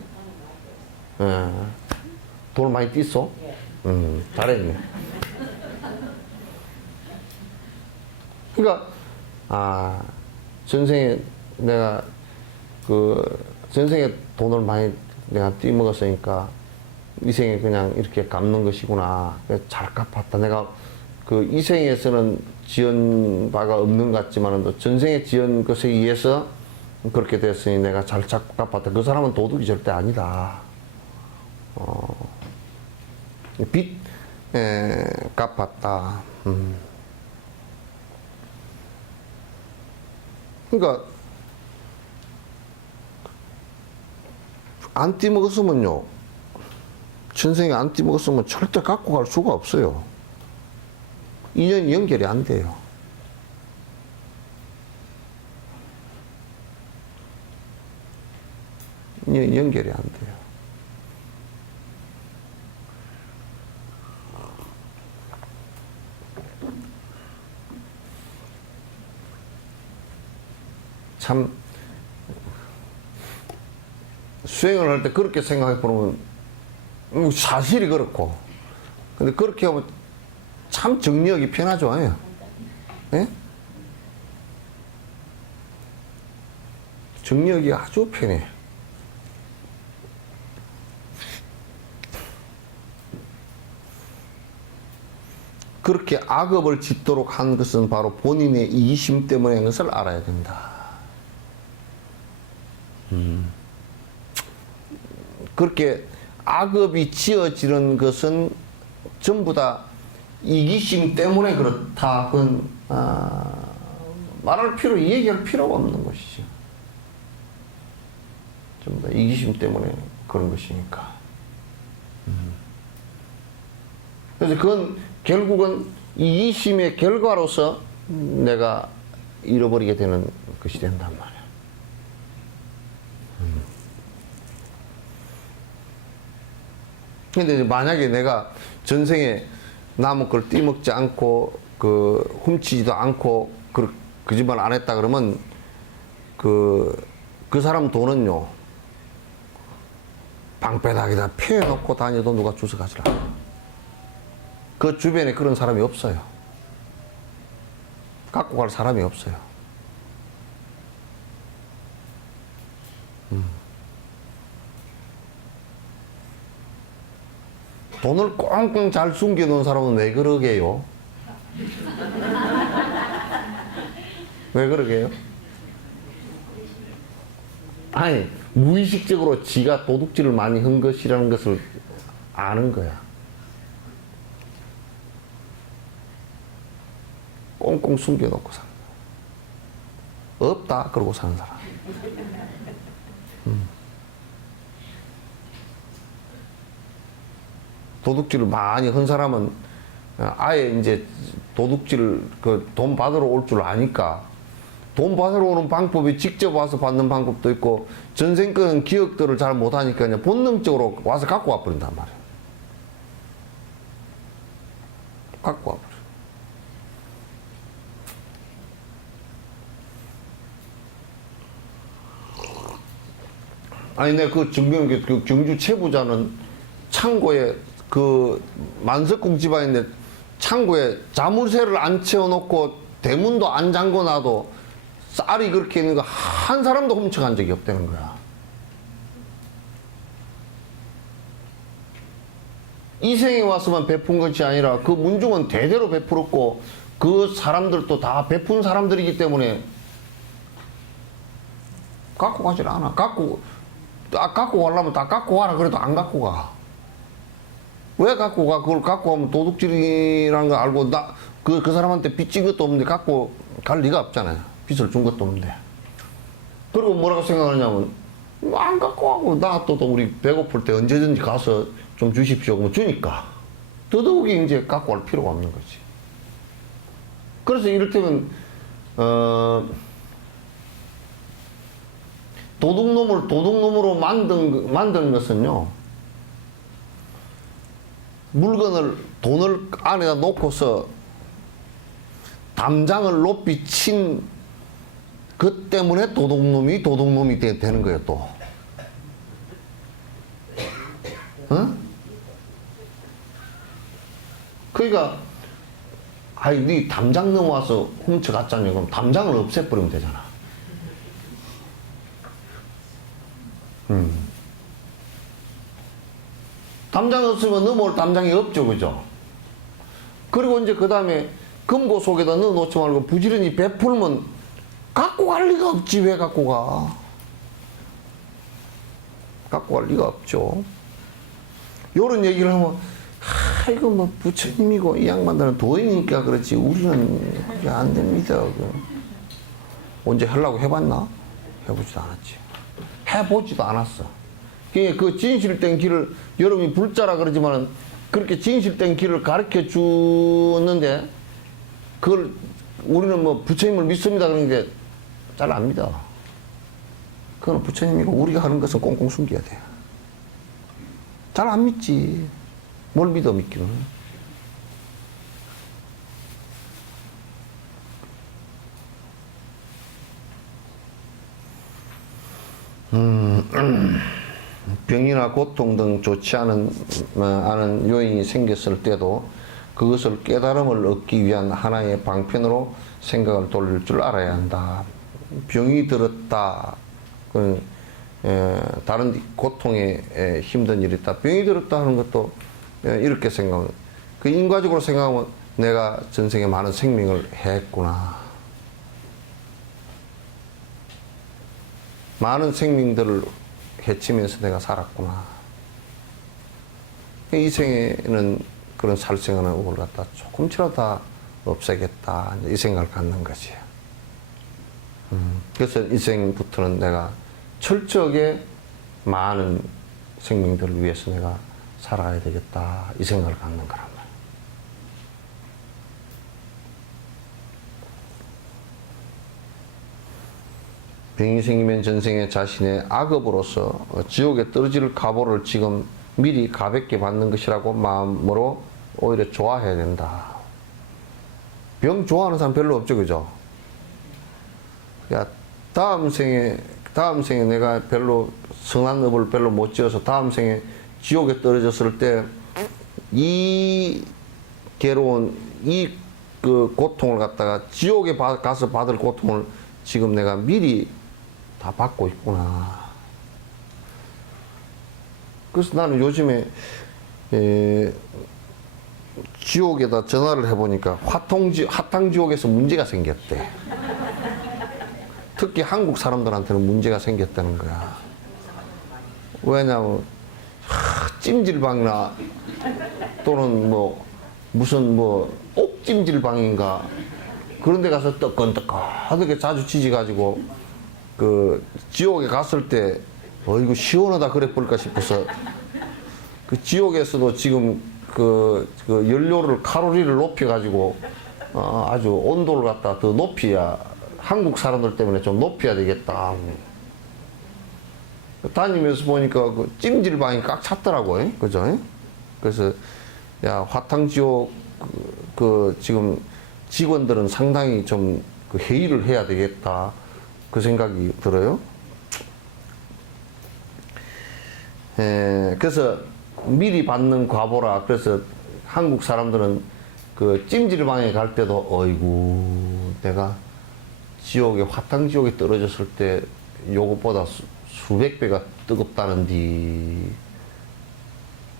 예. 돈을 많이 띄어? 잘했네. 그러니까 전생에 내가 전생에 돈을 많이 내가 띄먹었으니까 이 생에 그냥 이렇게 갚는 것이구나. 잘 갚았다. 내가 이 생에서는 지은 바가 없는 것 같지만 전생에 지은 것에 의해서 그렇게 됐으니 내가 잘 갚았다. 그 사람은 도둑이 절대 아니다. 빚 갚았다. 그러니까 안 띠먹었으면요, 전생에 안 띠먹었으면 절대 갖고 갈 수가 없어요. 인연이 연결이 안 돼요. 연결이 안 돼요. 참 수행을 할 때 그렇게 생각해 보면 사실이 그렇고, 근데 그렇게 하면 참 정리하기 편하죠. 예? 정리하기 아주 편해. 그렇게 악업을 짓도록 한 것은 바로 본인의 이기심 때문인 것을 알아야 된다. 그렇게 악업이 지어지는 것은 전부 다 이기심 때문에 그렇다. 그건 말할 필요, 얘기할 필요가 없는 것이죠. 전부 다 이기심 때문에 그런 것이니까. 그래서 그건 결국은 이기심의 결과로서 내가 잃어버리게 되는 것이 된단 말이야. 근데 이제 만약에 내가 전생에 남의 걸 띠먹지 않고, 훔치지도 않고, 그 짓만 안 했다 그러면, 그 사람 돈은요, 방배닥에다 피해놓고 다녀도 누가 주워가질 않아. 그 주변에 그런 사람이 없어요. 갖고 갈 사람이 없어요. 돈을 꽁꽁 잘 숨겨놓은 사람은 왜 그러게요? 왜 그러게요? 아니, 무의식적으로 지가 도둑질을 많이 한 것이라는 것을 아는 거야. 꽁꽁 숨겨놓고 사는 거야. 없다 그러고 사는 사람. 도둑질을 많이 한 사람은 아예 이제 도둑질, 돈 받으러 올 줄 아니까, 돈 받으러 오는 방법이 직접 와서 받는 방법도 있고, 전생 거는 기억들을 잘 못하니까 그냥 본능적으로 와서 갖고 와버린단 말이에요. 갖고 와버려. 아니, 내가 그 경주 최부자는 창고에, 만석궁 집안인데 창고에 자물쇠를 안 채워놓고 대문도 안 잠궈놔도 쌀이 그렇게 있는 거 한 사람도 훔쳐간 적이 없다는 거야. 이 생에 와서만 베푼 것이 아니라 그 문중은 대대로 베풀었고, 그 사람들도 다 베푼 사람들이기 때문에 갖고 가질 않아. 갖고 가려면 다 갖고 와라 그래도 안 갖고 가. 왜 갖고 가? 그걸 갖고 가면 도둑질이라는 거 알고, 그 사람한테 빚진 것도 없는데 갖고 갈 리가 없잖아요. 빚을 준 것도 없는데. 그리고 뭐라고 생각하냐면, 안 갖고 가고, 또 우리 배고플 때 언제든지 가서 좀 주십시오. 그러면 주니까. 더더욱이 이제 갖고 갈 필요가 없는 거지. 그래서 이를테면, 도둑놈을 도둑놈으로 만드는 것은요, 돈을 안에다 놓고서 담장을 높이 친 그 때문에 도둑놈이 되는 거예요, 또. 어? 그러니까, 네 담장 넘어와서 훔쳐갔잖아요. 그럼 담장을 없애버리면 되잖아. 담장 없으면 넘어올 담장이 없죠, 그죠? 그리고 이제 그 다음에 금고 속에다 넣어놓지 말고 부지런히 베풀면 갖고 갈 리가 없지. 왜 갖고 가? 갖고 갈 리가 없죠. 요런 얘기를 하면, 이거 뭐 부처님이고 이 양반들은 도인이니까 그렇지 우리는 그게 안 됩니다. 언제 하려고 해봤나? 해보지도 않았지. 해보지도 않았어. 그 진실된 길을, 여러분이 불자라 그러지만 그렇게 진실된 길을 가르쳐 주는데, 그걸 우리는 뭐 부처님을 믿습니다 그런 게 잘 안 믿어. 그건 부처님이고 우리가 하는 것은 꽁꽁 숨겨야 돼. 잘 안 믿지. 뭘 믿어 믿기는. 병이나 고통 등 좋지 않은 요인이 생겼을 때도 그것을 깨달음을 얻기 위한 하나의 방편으로 생각을 돌릴 줄 알아야 한다. 병이 들었다. 다른 고통에 힘든 일이 있다. 병이 들었다 하는 것도 이렇게 생각하면, 그 인과적으로 생각하면 내가 전생에 많은 생명을 했구나. 많은 생명들을 해치면서 내가 살았구나. 이 생에는 그런 살생하는 uk을 갖다 조금치라도 다 없애겠다. 이 생각을 갖는 거지. 그래서 이 생부터는 내가 철저하게 많은 생명들을 위해서 내가 살아야 되겠다. 이 생각을 갖는 거란 말이야. 병이 생기면 전생에 자신의 악업으로서 지옥에 떨어질 가보를 지금 미리 가볍게 받는 것이라고 마음으로 오히려 좋아해야 된다. 병 좋아하는 사람 별로 없죠, 그죠? 야, 다음 생에 내가 별로 선한 업을 별로 못 지어서 다음 생에 지옥에 떨어졌을 때 이 괴로운 그 고통을 갖다가 지옥에 가서 받을 고통을 지금 내가 미리 다 받고 있구나. 그래서 나는 요즘에 지옥에다 전화를 해보니까 화탕지옥에서 문제가 생겼대. 특히 한국 사람들한테는 문제가 생겼다는 거야. 왜냐면 찜질방이나 또는 무슨 옥찜질방인가 그런 데 가서 뜨끈뜨끈하게 자주 지져가지고 그 지옥에 갔을 때 이거 시원하다 그래 볼까 싶어서 그 지옥에서도 지금 그 연료를 칼로리를 높여가지고 아주 온도를 갖다 더 높여야 한국 사람들 때문에 좀 높여야 되겠다. 다니면서 보니까 그 찜질방이 꽉 찼더라고요. 그죠? 그래서 야, 화탕지옥 지금 직원들은 상당히 좀 그 회의를 해야 되겠다. 그 생각이 들어요. 그래서 미리 받는 과보라. 그래서 한국 사람들은 그 찜질방에 갈 때도 어이구 내가 지옥에 화탕지옥에 떨어졌을 때 요것보다 수백 배가 뜨겁다는디.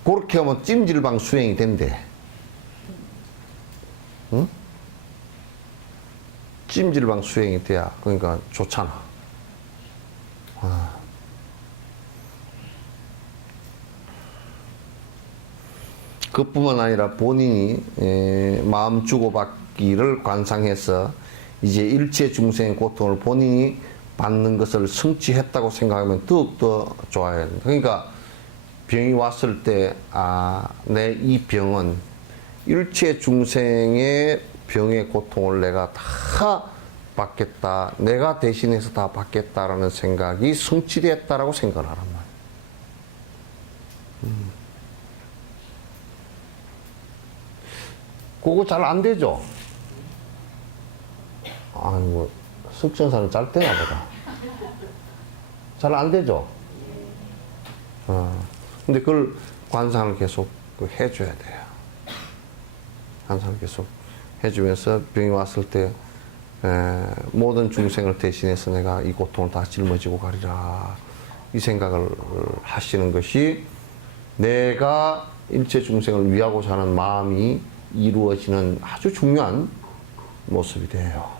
그렇게 하면 찜질방 수행이 된대. 응? 찜질방 수행이 돼야 그러니까 좋잖아. 그뿐만 아니라 본인이 마음 주고받기를 관상해서 이제 일체 중생의 고통을 본인이 받는 것을 성취했다고 생각하면 더욱더 좋아야 된다. 그러니까 병이 왔을 때 내 이 병은 일체 중생의 병의 고통을 내가 다 받겠다. 내가 대신해서 다 받겠다라는 생각이 성취됐다라고 생각을 하란 말이야. 그거 잘 안 되죠? 아이고, 석천사는 잘 되나 보다. 잘 안 되죠? 근데 그걸 관상을 계속 해줘야 돼요. 관상을 계속 해주면서 병이 왔을 때 모든 중생을 대신해서 내가 이 고통을 다 짊어지고 가리라. 이 생각을 하시는 것이 내가 일체 중생을 위하고자 하는 마음이 이루어지는 아주 중요한 모습이 돼요.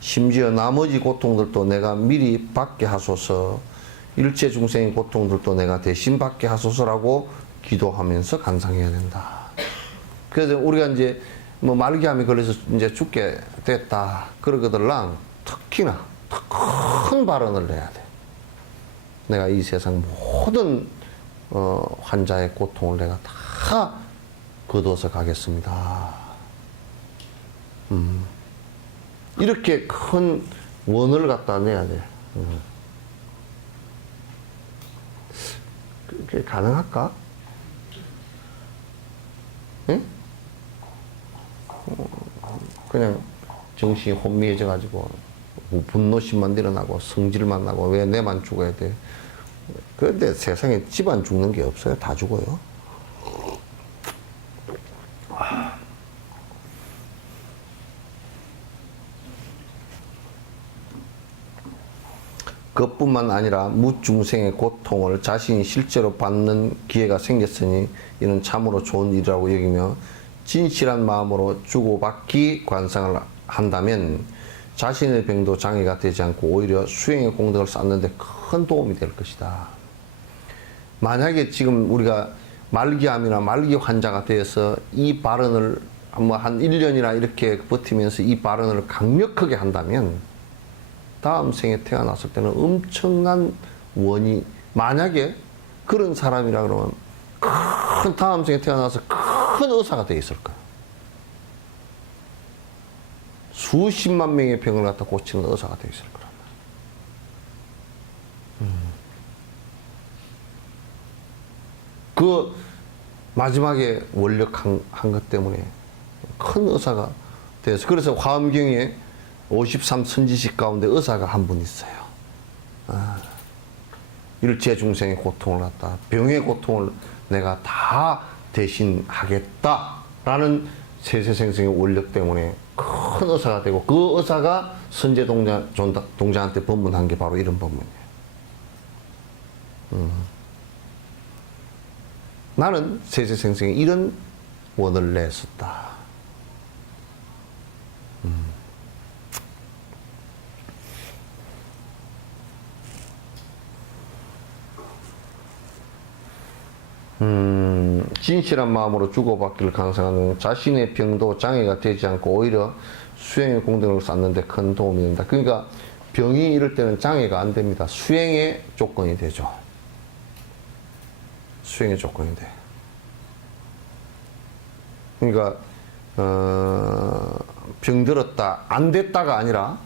심지어 나머지 고통들도 내가 미리 받게 하소서, 일체 중생의 고통들도 내가 대신 받게 하소서라고 기도하면서 간상해야 된다. 그래서 우리가 이제 말기암에 걸려서 이제 죽게 됐다 그러거들랑 특히나 큰 발언을 내야 돼. 내가 이 세상 모든 환자의 고통을 내가 다 거둬서 가겠습니다. 이렇게 큰 원을 갖다 내야 돼. 그게 가능할까? 응? 그냥 정신이 혼미해져 가지고 분노심만 일어나고 성질만 나고 왜 내만 죽어야 돼? 그런데 세상에 집안 죽는 게 없어요. 다 죽어요. 그것뿐만 아니라 무중생의 고통을 자신이 실제로 받는 기회가 생겼으니 이는 참으로 좋은 일이라고 여기며 진실한 마음으로 주고받기 관상을 한다면 자신의 병도 장애가 되지 않고 오히려 수행의 공덕을 쌓는 데 큰 도움이 될 것이다. 만약에 지금 우리가 말기암이나 말기 환자가 되어서 이 발언을 뭐 한 1년이나 이렇게 버티면서 이 발언을 강력하게 한다면 다음 생에 태어났을 때는 엄청난 원이, 만약에 그런 사람이라 그러면 큰 다음 생에 태어나서 큰 의사가 돼 있을 거야. 수십만 명의 병을 갖다 고치는 의사가 돼 있을 거란 말이야. 그 마지막에 원력한 것 때문에 큰 의사가 돼서, 그래서 화엄경에 53 선지식 가운데 의사가 한 분 있어요. 일체 중생의 고통을 갖다, 병의 고통을 내가 다 대신하겠다라는 세세생생의 원력 때문에 큰 의사가 되고, 그 의사가 선제 동자한테 법문한 게 바로 이런 법문이에요. 나는 세세생생에 이런 원을 냈었다. 진실한 마음으로 주고받기를 강성하는 자신의 병도 장애가 되지 않고 오히려 수행의 공덕을 쌓는 데 큰 도움이 된다. 그러니까 병이 이럴 때는 장애가 안 됩니다. 수행의 조건이 되죠. 수행의 조건이 돼. 그러니까 병들었다, 안 됐다가 아니라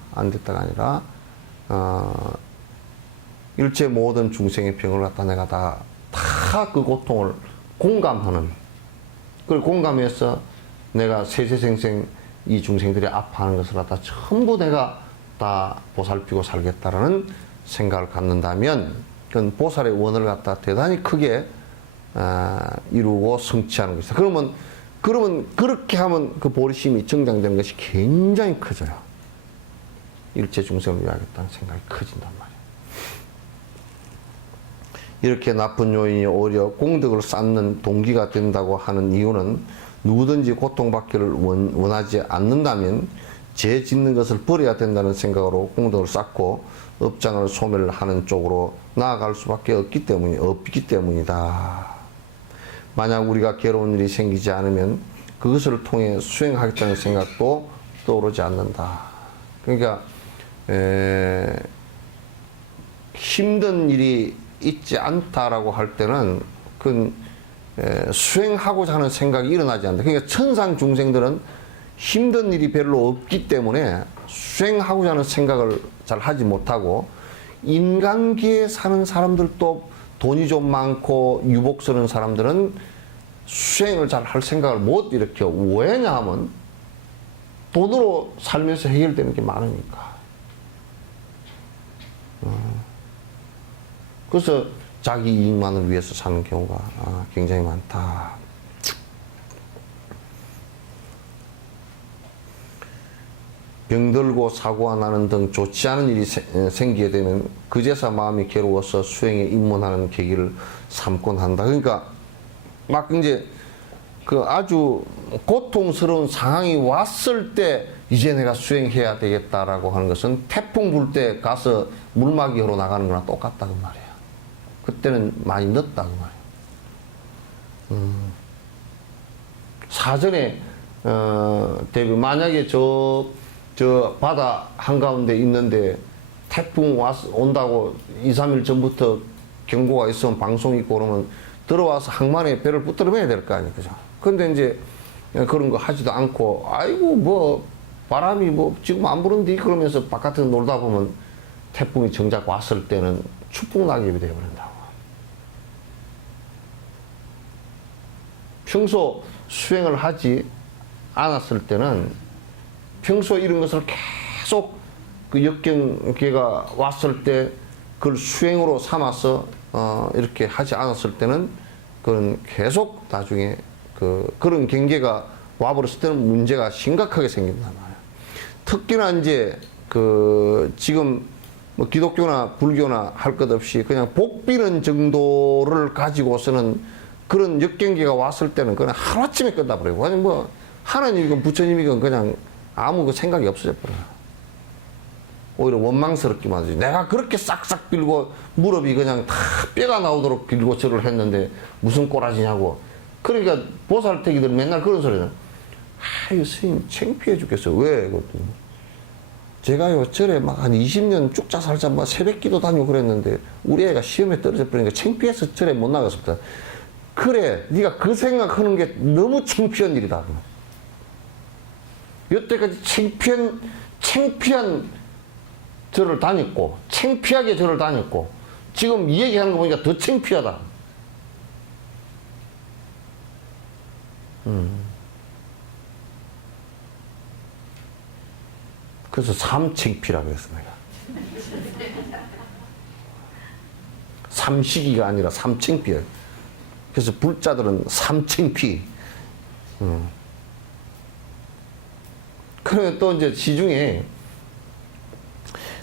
일체 모든 중생의 병을 갖다 내가 다 그 고통을 공감하는, 그걸 공감해서 내가 세세생생 이 중생들이 아파하는 것을 갖다 전부 내가 다 보살피고 살겠다라는 생각을 갖는다면 그건 보살의 원을 갖다 대단히 크게 이루고 성취하는 것이다. 그러면 그렇게 하면 그 보리심이 정장되는 것이 굉장히 커져요. 일체 중생을 위하겠다는 생각이 커진단 말이에요. 이렇게 나쁜 요인이 오히려 공덕을 쌓는 동기가 된다고 하는 이유는 누구든지 고통받기를 원하지 않는다면 죄 짓는 것을 버려야 된다는 생각으로 공덕을 쌓고 업장을 소멸하는 쪽으로 나아갈 수밖에 없기 때문이다. 만약 우리가 괴로운 일이 생기지 않으면 그것을 통해 수행하겠다는 생각도 떠오르지 않는다. 그러니까 힘든 일이 있지 않다라고 할 때는 그건 수행하고자 하는 생각이 일어나지 않는다. 그러니까 천상 중생들은 힘든 일이 별로 없기 때문에 수행하고자 하는 생각을 잘 하지 못하고, 인간계에 사는 사람들도 돈이 좀 많고 유복스러운 사람들은 수행을 잘 할 생각을 못 일으켜. 왜냐 하면 돈으로 살면서 해결되는 게 많으니까. 그래서 자기 이익만을 위해서 사는 경우가 굉장히 많다. 병들고 사고가 나는 등 좋지 않은 일이 생기게 되면 그제서 마음이 괴로워서 수행에 입문하는 계기를 삼곤 한다. 그러니까 막 이제 그 아주 고통스러운 상황이 왔을 때 이제 내가 수행해야 되겠다라고 하는 것은 태풍 불 때 가서 물막이 하러 나가는 거랑 똑같다 그 말이에요. 그때는 많이 늦다 그 말이에요. 사전에 대비, 만약에 저 바다 한가운데 있는데 태풍 온다고 2, 3일 전부터 경고가 있으면 방송이 있고 그러면 들어와서 항만에 배를 붙들어매야 될 거 아니에요. 그죠? 근데 이제 그런 거 하지도 않고, 아이고, 뭐, 바람이 뭐 지금 안 부는디 그러면서 바깥에서 놀다 보면 태풍이 정작 왔을 때는 추풍낙엽이 되어버린다고. 평소 수행을 하지 않았을 때는 평소 이런 것을 계속 그 역경계가 왔을 때 그걸 수행으로 삼아서 이렇게 하지 않았을 때는 그건 계속 나중에 그런 경계가 와버렸을 때는 문제가 심각하게 생긴단 말이에요. 특히나 이제 지금 뭐 기독교나 불교나 할 것 없이 그냥 복비는 정도를 가지고서는 그런 역경계가 왔을 때는 그냥 하루아침에 끝나버리고, 아니 뭐 하나님이건 부처님이건 그냥 아무 그 생각이 없어져 버려요. 오히려 원망스럽기만 하지. 내가 그렇게 싹싹 빌고 무릎이 그냥 다 뼈가 나오도록 빌고 절을 했는데 무슨 꼬라지냐고. 그러니까 보살태기들 맨날 그런 소리는, 아유 스님 창피해 죽겠어요. 왜? 그랬더니 제가요 절에 막 한 20년 쭉자 살자 막 새벽기도 다니고 그랬는데 우리 애가 시험에 떨어져 버리니까 창피해서 절에 못 나갔습니다. 그래, 네가 그 생각하는 게 너무 창피한 일이다. 여태까지 창피한 절을 다녔고, 창피하게 절을 다녔고, 지금 이 얘기하는 거 보니까 더 창피하다. 그래서 삼창피라고 했어, 내가. 삼식이가 아니라 삼창피야. 그래서 불자들은 삼창피. 그러면 또 이제 시중에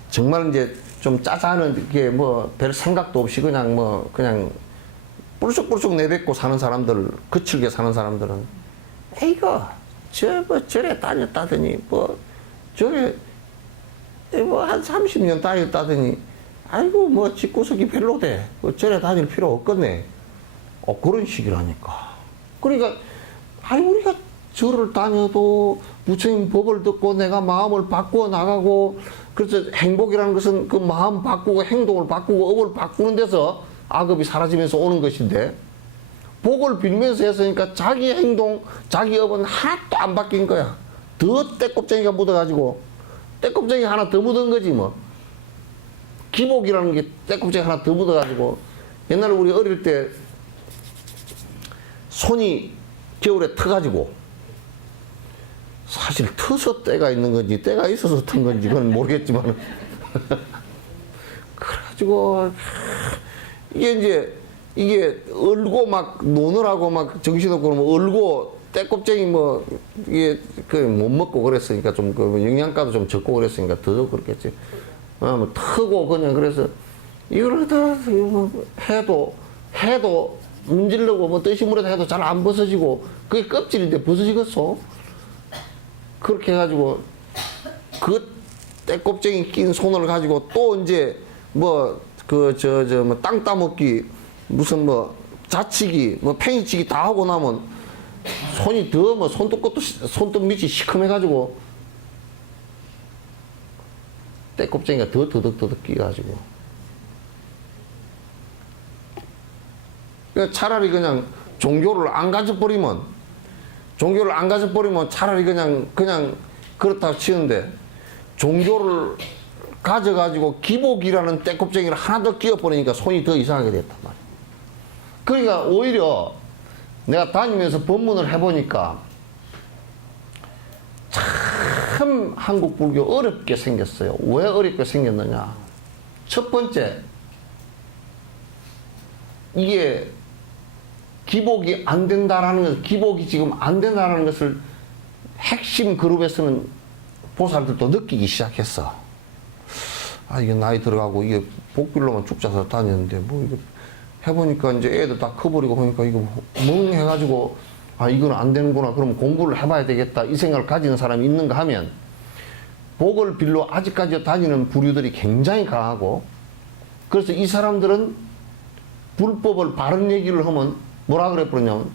정말 이제 좀 짜자는 게 뭐 별 생각도 없이 그냥 뿔쑥뿔쑥 내뱉고 사는 사람들, 거칠게 사는 사람들은, 에이거, 절에 다녔다더니, 절에 한 30년 다녔다더니, 아이고, 집구석이 별로 돼. 절에 다닐 필요 없겠네. 그런 식이라니까. 그러니까, 우리가 절을 다녀도 부처님 법을 듣고 내가 마음을 바꾸어 나가고, 그래서 행복이라는 것은 그 마음 바꾸고 행동을 바꾸고 업을 바꾸는 데서 악업이 사라지면서 오는 것인데, 복을 빌면서 했으니까 자기 행동, 자기 업은 하나도 안 바뀐 거야. 더 떼껍쟁이가 묻어가지고, 떼껍쟁이 하나 더 묻은 거지 뭐. 기복이라는 게 떼껍쟁이 하나 더 묻어가지고, 옛날에 우리 어릴 때 손이 겨울에 터가지고, 사실 터서 때가 있는 건지 때가 있어서 튼 건지 그건 모르겠지만 그래가지고 이게 얼고 막 노느라고 막 정신없고 그러면 얼고 때껍쟁이 이게 못 먹고 그랬으니까 좀 영양가도 좀 적고 그랬으니까 더 그렇겠지. 트고 그냥 그래서 이걸 다 해도 문지르고 뜨시 물에다 해도 잘 안 벗어지고 그게 껍질인데 벗어지겠어? 그렇게 해가지고 그 떼껍쟁이 낀 손을 가지고 또 이제 땅 따먹기 무슨 자치기 팽이치기 다 하고 나면 손이 더 손톱 밑이 시커매가지고 떼껍쟁이가 더 더덕더덕 끼가지고 그러니까 차라리 그냥 종교를 안 가져버리면 차라리 그냥 그렇다고 치는데 종교를 가져가지고 기복이라는 떼껍쟁이를 하나 더 끼워버리니까 손이 더 이상하게 됐단 말이야. 그러니까 오히려 내가 다니면서 법문을 해보니까 참 한국 불교 어렵게 생겼어요. 왜 어렵게 생겼느냐. 첫 번째, 이게 기복이 안 된다라는 것, 기복이 지금 안 된다라는 것을 핵심 그룹에서는 보살들도 느끼기 시작했어. 이게 나이 들어가고 이게 복빌로만 쭉 짜서 다녔는데 이거 해보니까 이제 애들 다 커버리고 보니까 이거 멍해가지고 이건 안 되는구나. 그럼 공부를 해봐야 되겠다. 이 생각을 가지는 사람이 있는가 하면 복을 빌로 아직까지 다니는 부류들이 굉장히 강하고 그래서 이 사람들은 불법을 바른 얘기를 하면 뭐라 그래버렸냐면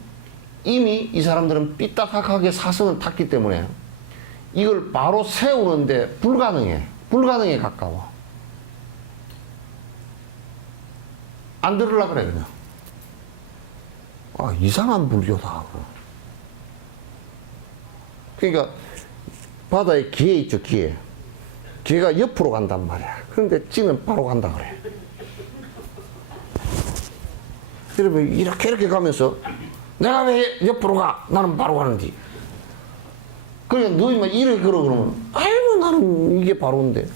이미 이 사람들은 삐딱하게 사선을 탔기 때문에 이걸 바로 세우는데 불가능에 가까워. 안 들으려고 그래 그냥. 이상한 불교다 하고. 그러니까 바다에 기에 있죠, 기에. 기가 옆으로 간단 말이야. 그런데 찌는 바로 간다 그래. 그러면 이렇게 가면서 내가 왜 옆으로 가? 나는 바로 가는데. 그러니까 너희 막 이래 걸어 그러면 아이고 나는 이게 바로인데.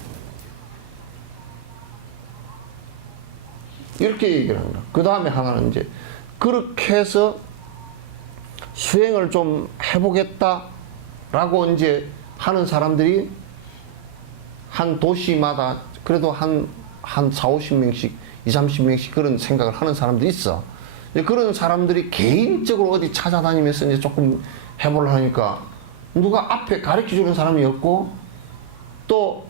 이렇게 얘기를 하는 거야. 그 다음에 하나는 이제 그렇게 해서 수행을 좀 해보겠다라고 이제 하는 사람들이 한 도시마다 그래도 한 4, 50명씩, 2, 30명씩 그런 생각을 하는 사람들이 있어. 그런 사람들이 개인적으로 어디 찾아다니면서 이제 조금 해보려 하니까 누가 앞에 가르쳐 주는 사람이 없고 또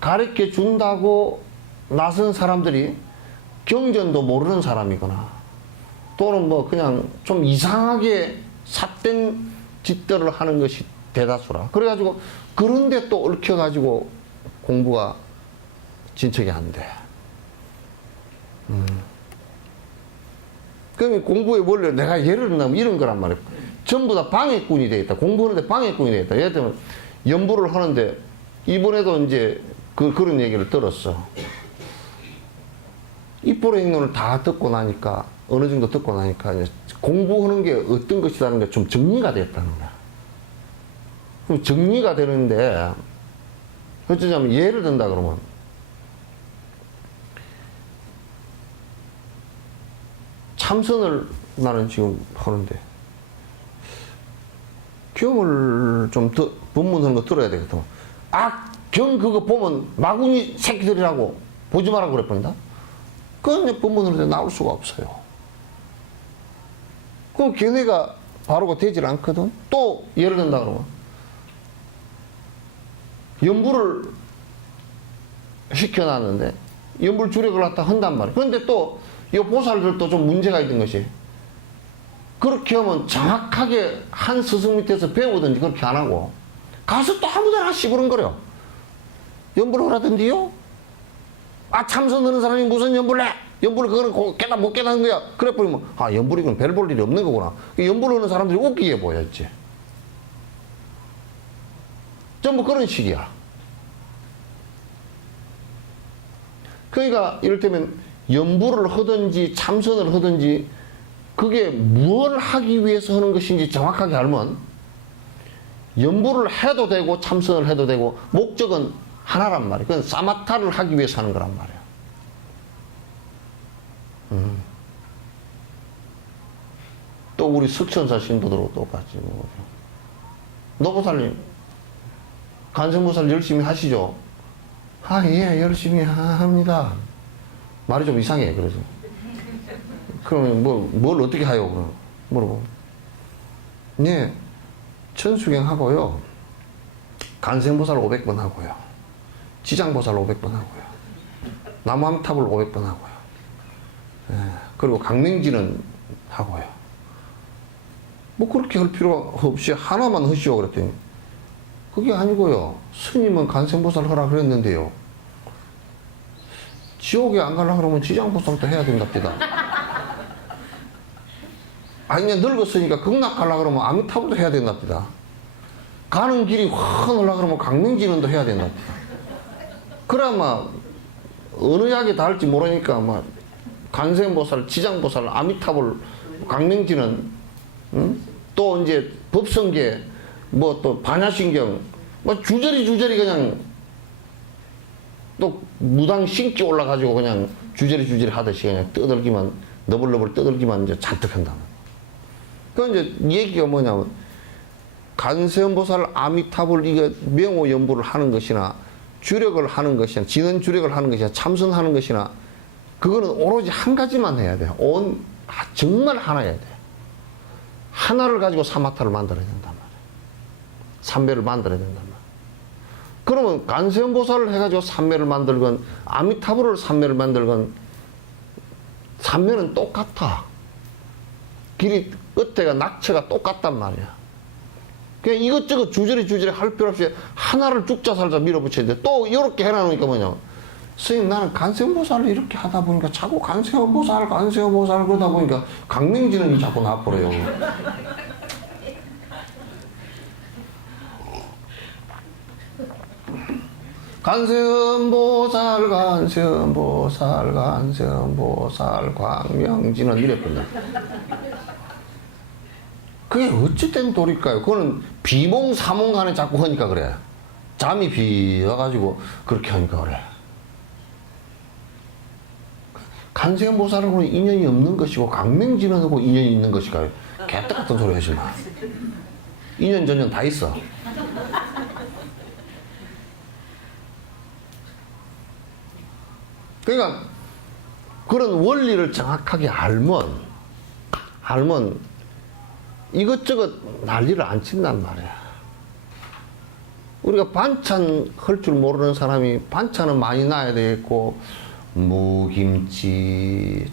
가르쳐 준다고 나선 사람들이 경전도 모르는 사람이거나 또는 뭐 그냥 좀 이상하게 삿된 짓들을 하는 것이 대다수라. 그래가지고 그런데 또 얽혀가지고 공부가 진척이 안 돼. 그러면 공부의 원래 내가 예를 들면 이런 거란 말이야. 전부 다 방해꾼이 돼 있다. 공부하는데 방해꾼이 돼 있다. 예를 들면 연부를 하는데 이번에도 이제 그런 얘기를 들었어. 입보로 행론을 다 듣고 나니까 어느 정도 듣고 나니까 이제 공부하는 게 어떤 것이라는 게 좀 정리가 됐다는 거야. 그럼 정리가 되는데 어쩌자면 예를 든다 그러면 참선을 나는 지금 하는데 경을 좀 법문하는 거 들어야 되거든. 경 그거 보면 마구니 새끼들이라고 보지 말라고 그랬습니다. 그건 법문으로 나올 수가 없어요. 그럼 걔네가 바로가 되질 않거든. 또 예를 든다 그러면 연부를 시켜놨는데 연불 주력을 갖다 한단 말이야. 그런데 또 이 보살들도 좀 문제가 있는 것이 그렇게 하면 정확하게 한 스승 밑에서 배우든지 그렇게 안 하고 가서 또 아무데나 시부른거려. 연불을 하라던데요? 참선하는 사람이 무슨 연불을 해? 연불을 그거는 깨닫 못 깨닫는 거야. 그래 버리면 연불이 그럼 별 볼 일이 없는 거구나. 연불을 하는 사람들이 웃기게 보였지. 전부 그런 식이야. 그러니까 이를테면 연부를 하든지 참선을 하든지 그게 뭘 하기 위해서 하는 것인지 정확하게 알면 연부를 해도 되고 참선을 해도 되고 목적은 하나란 말이야. 그건 사마타를 하기 위해서 하는 거란 말이야. 또 우리 석천사 신도들하고 똑같이 노보살님 간성보살 열심히 하시죠? 예, 열심히 합니다. 말이 좀 이상해. 그래서 그러면 뭘 어떻게 하요? 그럼 물어보면 네, 천수경 하고요, 간생보살 500번 하고요, 지장보살 500번 하고요, 나무암탑을 500번 하고요, 그리고 강맹지는 하고요. 뭐 그렇게 할 필요 없이 하나만 하시오 그랬더니 그게 아니고요, 스님은 간생보살 하라 그랬는데요, 지옥에 안 가려고 그러면 지장보살도 해야 된답니다. 그냥 늙었으니까 극락 가려고 그러면 아미타불도 해야 된답니다. 가는 길이 확 올라 그러면 강명진원도 해야 된답니다. 그래야 어느 약이 닿을지 모르니까 간생보살, 지장보살, 아미타불, 강명진원, 또 이제 법성계, 또 반야신경, 주저리 그냥 또 무당 신기 올라가지고 그냥 주저리 하듯이 그냥 떠들기만, 너블너블 떠들기만 이제 잔뜩 한다. 그 이제 얘기가 뭐냐면 간세음보살 아미타불 이거 명호 연부를 하는 것이나 주력을 하는 것이나 진원 주력을 하는 것이나 참선하는 것이나 그거는 오로지 한 가지만 해야 돼요. 정말 하나여야 돼. 하나를 가지고 사마타를 만들어야 된단 말이에요. 삼매를 만들어야 된단 말이에요. 그러면 간세음보살을 해가지고 삼매를 만들건 아미타불을 삼매를 만들건 삼매는 똑같아. 길이 끝에가 낙처가 똑같단 말이야. 그냥 이것저것 주저리 할 필요 없이 하나를 죽자 살자 밀어붙여야 돼. 또 이렇게 해놔놓으니까 뭐냐, 스님 나는 간세음보살을 이렇게 하다 보니까 자꾸 간세음보살 그러다 보니까 강명진원이 자꾸 나버려요. 간세음보살 간세음보살 간세음보살 광명진은 이랬거든요. 그게 어찌된 도리일까요? 그거는 비몽사몽간에 자꾸 하니까 그래. 잠이 비어가지고 그렇게 하니까 그래. 간세음보살하고는 인연이 없는 것이고 광명진하고 인연이 있는 것이가 개떡 같은 소리 하지 마. 인연 전연 다 있어. 그러니까 그런 원리를 정확하게 알면 이것저것 난리를 안 친단 말이야. 우리가 반찬 할 줄 모르는 사람이 반찬은 많이 놔야 되겠고, 무김치,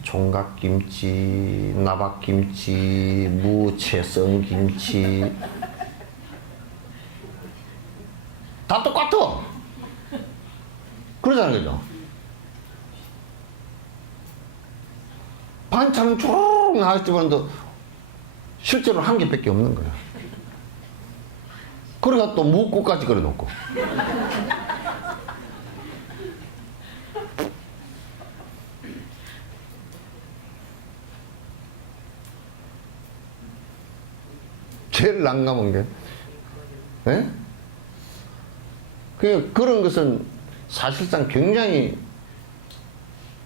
총각김치, 나박김치, 무채썬김치 다 똑같아. 그러잖아요, 그죠? 반찬은 쭉 나왔지만 실제로 한 개밖에 없는 거야. 그래가 또 묵국까지 끓여놓고. 제일 난감한 게, 예? 그런 것은 사실상 굉장히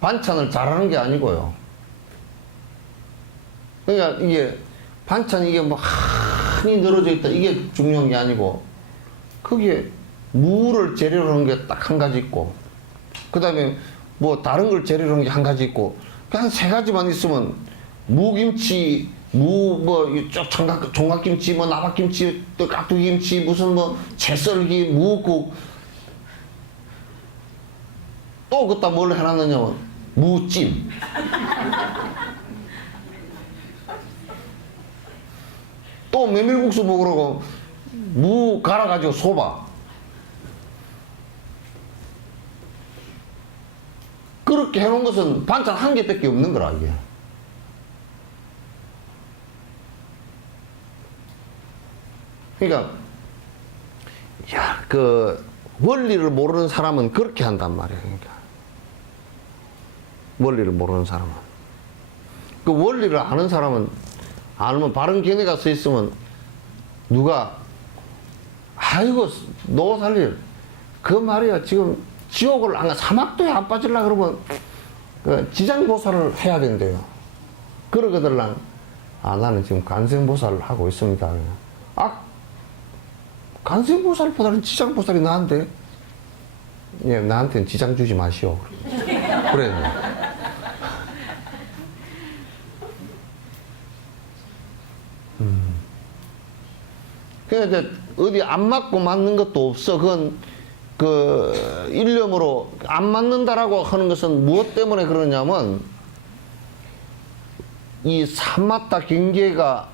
반찬을 잘하는 게 아니고요. 그러니까 이게 반찬 이게 뭐 한이 늘어져 있다 이게 중요한 게 아니고, 거기에 무를 재료로 하는 게 딱 한 가지 있고, 그 다음에 뭐 다른 걸 재료로 하는 게 한 가지 있고, 한 세 가지만 있으면 무김치, 총각김치, 뭐 나박김치, 또 깍두기김치, 무슨 뭐 채썰기, 무국, 또 그따 뭘 해놨느냐면 무찜. 또 메밀국수 먹으라고 무 갈아가지고 소바. 그렇게 해놓은 것은 반찬 한 개밖에 없는 거라, 이게. 그러니까, 야, 원리를 모르는 사람은 그렇게 한단 말이에요, 그러니까. 원리를 모르는 사람은. 그 원리를 아는 사람은, 아니면 바른 견해가 서 있으면, 누가, 아이고, 너 살릴, 그 말이야, 지금 지옥을 안 가, 사막도에 안 빠지려고 그러면, 지장보살을 해야 된대요. 그러거들랑, 나는 지금 간생보살을 하고 있습니다. 간생보살보다는 지장보살이 나은데, 예, 나한테는 지장 주지 마시오. 그래. 그러니까 이제 어디 안 맞고 맞는 것도 없어. 그건 일념으로 안 맞는다라고 하는 것은 무엇 때문에 그러냐면, 이 삼마타 경계가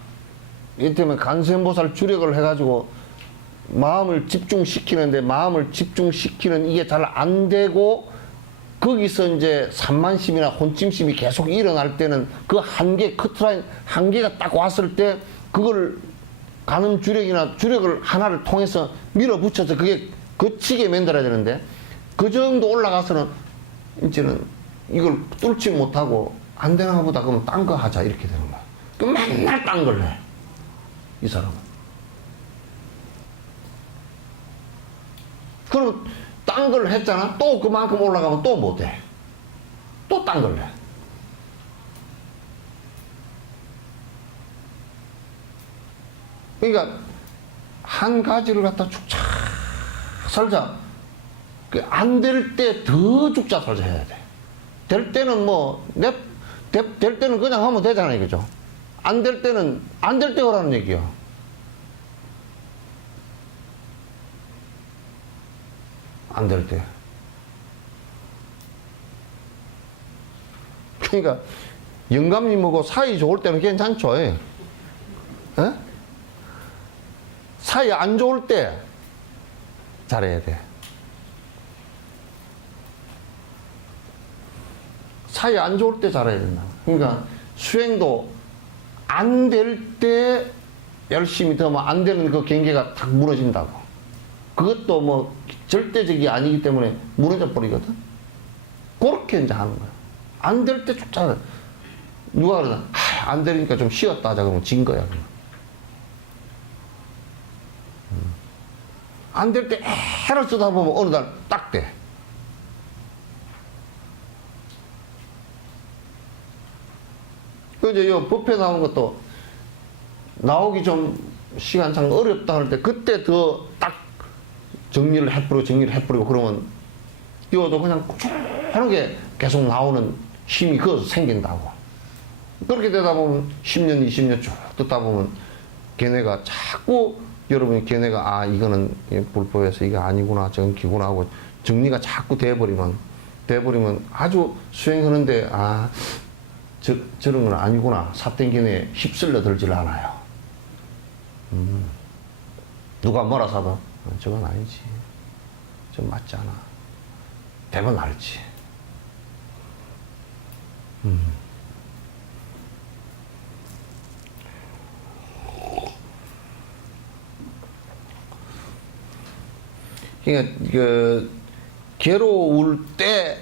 이를테면 간세음보살 주력을 해가지고 마음을 집중시키는데, 마음을 집중시키는 이게 잘 안 되고, 거기서 이제 산만심이나 혼침심이 계속 일어날 때는 그 한계, 커트라인 한계가 딱 왔을 때 그걸 가늠 주력이나 주력을 하나를 통해서 밀어붙여서 그게 거치게 만들어야 되는데, 그 정도 올라가서는 이제는 이걸 뚫지 못하고 안 되나 보다 그러면 딴 거 하자 이렇게 되는 거야. 그 맨날 딴 걸 해, 이 사람은. 그럼 딴 걸 했잖아. 또 그만큼 올라가면 또 못해. 또 딴 걸 해. 그러니까 한 가지를 갖다 죽자 살자. 안 될 때 더 죽자 살자 해야 돼. 될 때는 될 때는 그냥 하면 되잖아요, 그죠? 안 될 때는 안 될 때 하라는 얘기야. 안 될 때. 그러니까 영감님하고 사이 좋을 때는 괜찮죠. 예? 사이 안 좋을 때 잘해야 돼. 사이 안 좋을 때 잘해야 된다. 그러니까 수행도 안 될 때 열심히 더 하면 안 되는 그 경계가 탁 무너진다고. 그것도 뭐 절대적이 아니기 때문에 무너져 버리거든. 그렇게 이제 하는 거야. 안 될 때 쫓아내. 누가 그러나 안 되니까 좀 쉬었다 하자 그러면 진 거야. 안 될 때 해를 쓰다 보면 어느 날 딱 돼. 그 이제 요 법에 나오는 것도 나오기 좀 시간상 어렵다 할 때 그때 더 딱 정리를 해버리고 그러면 이것도 그냥 꾸준하게 계속 나오는 힘이 거기서 생긴다고. 그렇게 되다 보면 10년, 20년 쭉 듣다 보면 걔네가 자꾸 여러분이 걔네가 아 이거는 불법에서 이거 아니구나 정기구나 하고 정리가 자꾸 돼버리면 아주 수행하는데 아 저런 건 아니구나 삿된 걔네 휩쓸려 들질 않아요. 누가 뭐라 사도 저건 아니지 좀 맞지 않아 대번 알지. 그러니까 그 괴로울 때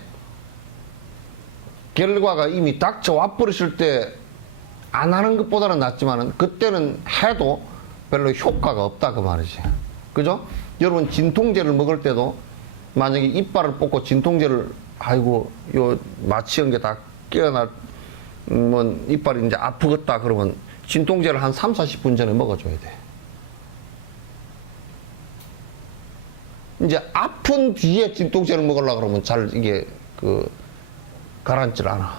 결과가 이미 닥쳐와 버렸을 때 안 하는 것보다는 낫지만은 그때는 해도 별로 효과가 없다 그 말이지. 그죠? 여러분 진통제를 먹을 때도 만약에 이빨을 뽑고 진통제를 아이고 요 마취한 게 다 깨어나 뭐 이빨이 이제 아프겠다 그러면 진통제를 한 3, 40분 전에 먹어줘야 돼. 이제 아픈 뒤에 진통제를 먹으려고 그러면 잘 이게 가라앉질 않아.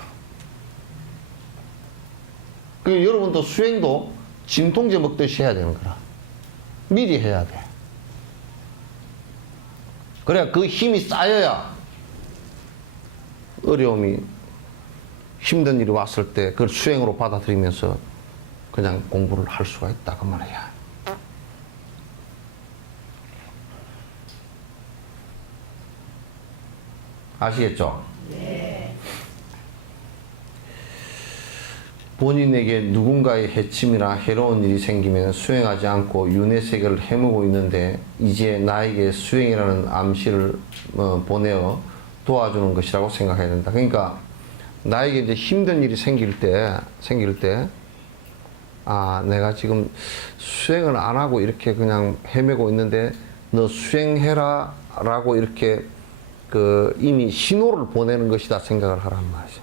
그 여러분도 수행도 진통제 먹듯이 해야 되는 거라. 미리 해야 돼. 그래야 그 힘이 쌓여야 어려움이 힘든 일이 왔을 때 그걸 수행으로 받아들이면서 그냥 공부를 할 수가 있다 그 말이야. 아시겠죠? 네. 본인에게 누군가의 해침이나 해로운 일이 생기면 수행하지 않고 윤회 세계를 헤매고 있는데 이제 나에게 수행이라는 암시를 보내어 도와주는 것이라고 생각해야 된다. 그러니까 나에게 이제 힘든 일이 생길 때 아 내가 지금 수행을 안 하고 이렇게 그냥 헤매고 있는데 너 수행해라 라고 이렇게 이미 신호를 보내는 것이다 생각을 하란 말이죠.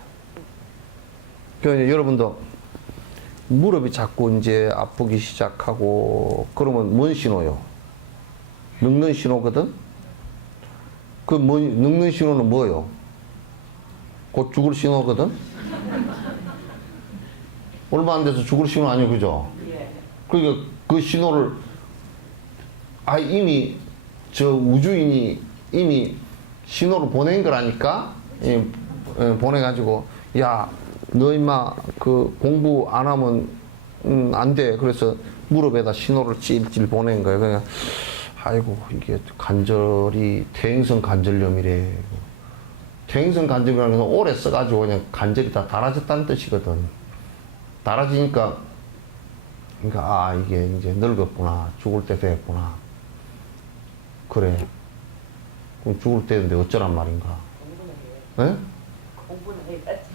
그러니까 여러분도 무릎이 자꾸 이제 아프기 시작하고 그러면 뭔 신호요? 늙는 신호거든? 늙는 신호는 뭐요? 곧 죽을 신호거든? 얼마 안 돼서 죽을 신호 아니에요, 그죠? 그러니까 그 신호를 이미 저 우주인이 이미 신호를 보낸 거라니까 보내가지고 야 너 임마 공부 안 하면 안 돼. 그래서 무릎에다 신호를 찔찔 보낸 거예요. 그냥 아이고 이게 관절이 퇴행성 관절염이래. 퇴행성 관절염이라는 건 오래 써가지고 그냥 관절이 다 닳아졌다는 뜻이거든. 닳아지니까 그러니까 이게 이제 늙었구나 죽을 때 됐구나. 그래. 그럼 죽을 때인데 어쩌란 말인가? 네? 공부는 해야지.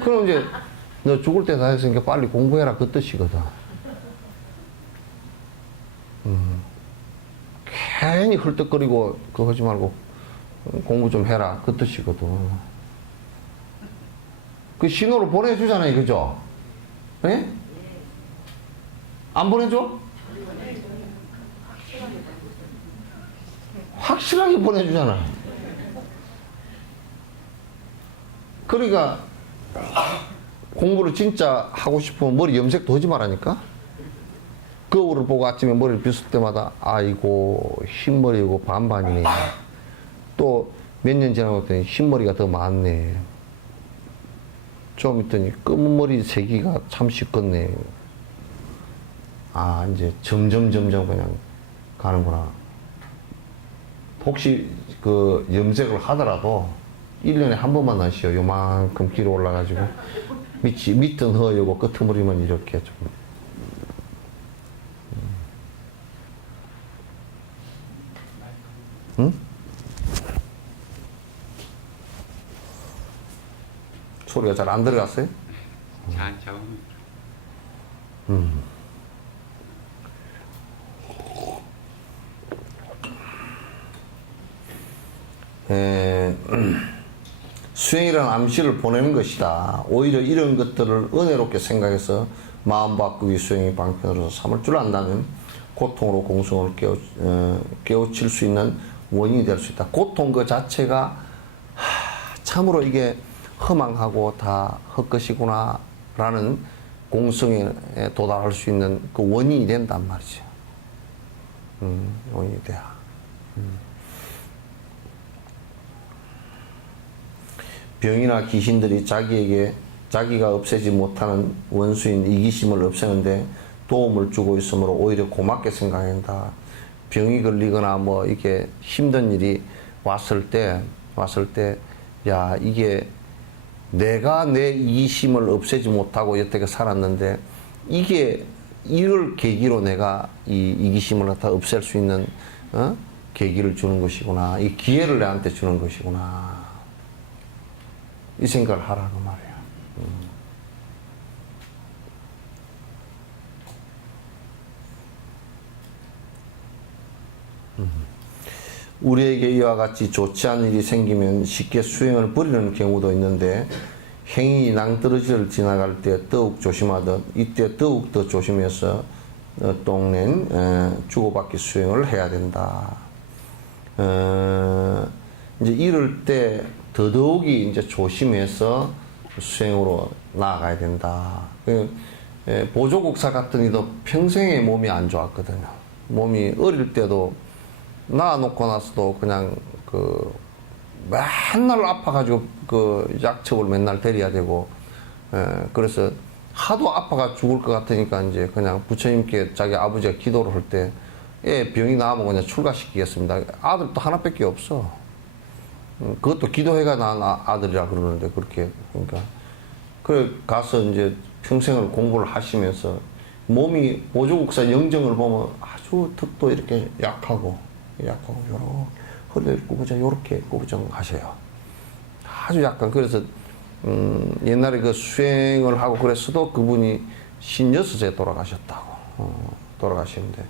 그럼 이제 너 죽을 때 다 했으니까 빨리 공부해라 그 뜻이거든. 괜히 헐떡거리고 그거 하지 말고 공부 좀 해라 그 뜻이거든. 그 신호를 보내주잖아요, 그죠? 예? 안 보내줘? 확실하게 보내주잖아. 그러니까 공부를 진짜 하고 싶으면 머리 염색도 하지 말라니까. 거울을 보고 아침에 머리를 빗을 때마다 아이고 흰머리고 반반이네. 또 몇 년 지나고 봤더니 흰머리가 더 많네. 좀 있더니 검은 머리 세기가 참 쉽겠네. 이제 점점 그냥 가는구나. 혹시 염색을 하더라도 1년에 한 번만 하시오. 요만큼 길어 올라가지고 밑은 허여고 끄트머리만 이렇게 좀. 응? 소리가 잘 안 들어갔어요? 잘 잡으면. 수행이라는 암시를 보내는 것이다. 오히려 이런 것들을 은혜롭게 생각해서 마음 바꾸기 수행의 방편으로서 삼을 줄 안다면 고통으로 공성을 깨우칠 수 있는 원인이 될 수 있다. 고통 그 자체가 참으로 이게 허망하고 다 헛것이구나 라는 공성에 도달할 수 있는 그 원인이 된단 말이죠. 원인이 돼야. 병이나 귀신들이 자기가 없애지 못하는 원수인 이기심을 없애는데 도움을 주고 있으므로 오히려 고맙게 생각한다. 병이 걸리거나 뭐 이게 힘든 일이 왔을 때, 야, 이게 내가 내 이기심을 없애지 못하고 여태껏 살았는데, 이걸 계기로 내가 이 이기심을 갖다 없앨 수 있는, 계기를 주는 것이구나. 이 기회를 내한테 주는 것이구나. 이 생각을 하라고 말이야. 우리에게 이와 같이 좋지 않은 일이 생기면 쉽게 수행을 버리는 경우도 있는데 행위 낭떠러지를 지나갈 때 더욱 조심하듯 이때 더욱 더 조심해서 똥낸 주고받기 수행을 해야 된다. 이제 이럴 때 더더욱이 이제 조심해서 수행으로 나아가야 된다. 보조국사 같은 이도 평생에 몸이 안 좋았거든요. 몸이 어릴 때도 낳아놓고 나서도 그냥 맨날 아파가지고 약첩을 맨날 데려야 되고, 그래서 하도 아파가 죽을 것 같으니까 이제 그냥 부처님께 자기 아버지가 기도를 할 때, 병이 나으면 그냥 출가시키겠습니다. 아들도 하나밖에 없어. 그것도 기도해가 낳은 아들이라 그러는데, 그렇게, 그러니까. 그래, 가서 이제 평생을 공부를 하시면서 몸이 보조국사 영정을 보면 아주 턱도 이렇게 약하고, 요렇게 허리를 구부정, 요렇게 구부정 하셔요. 아주 약간, 그래서, 옛날에 그 수행을 하고 그랬어도 그분이 56세 돌아가셨다고, 돌아가시는데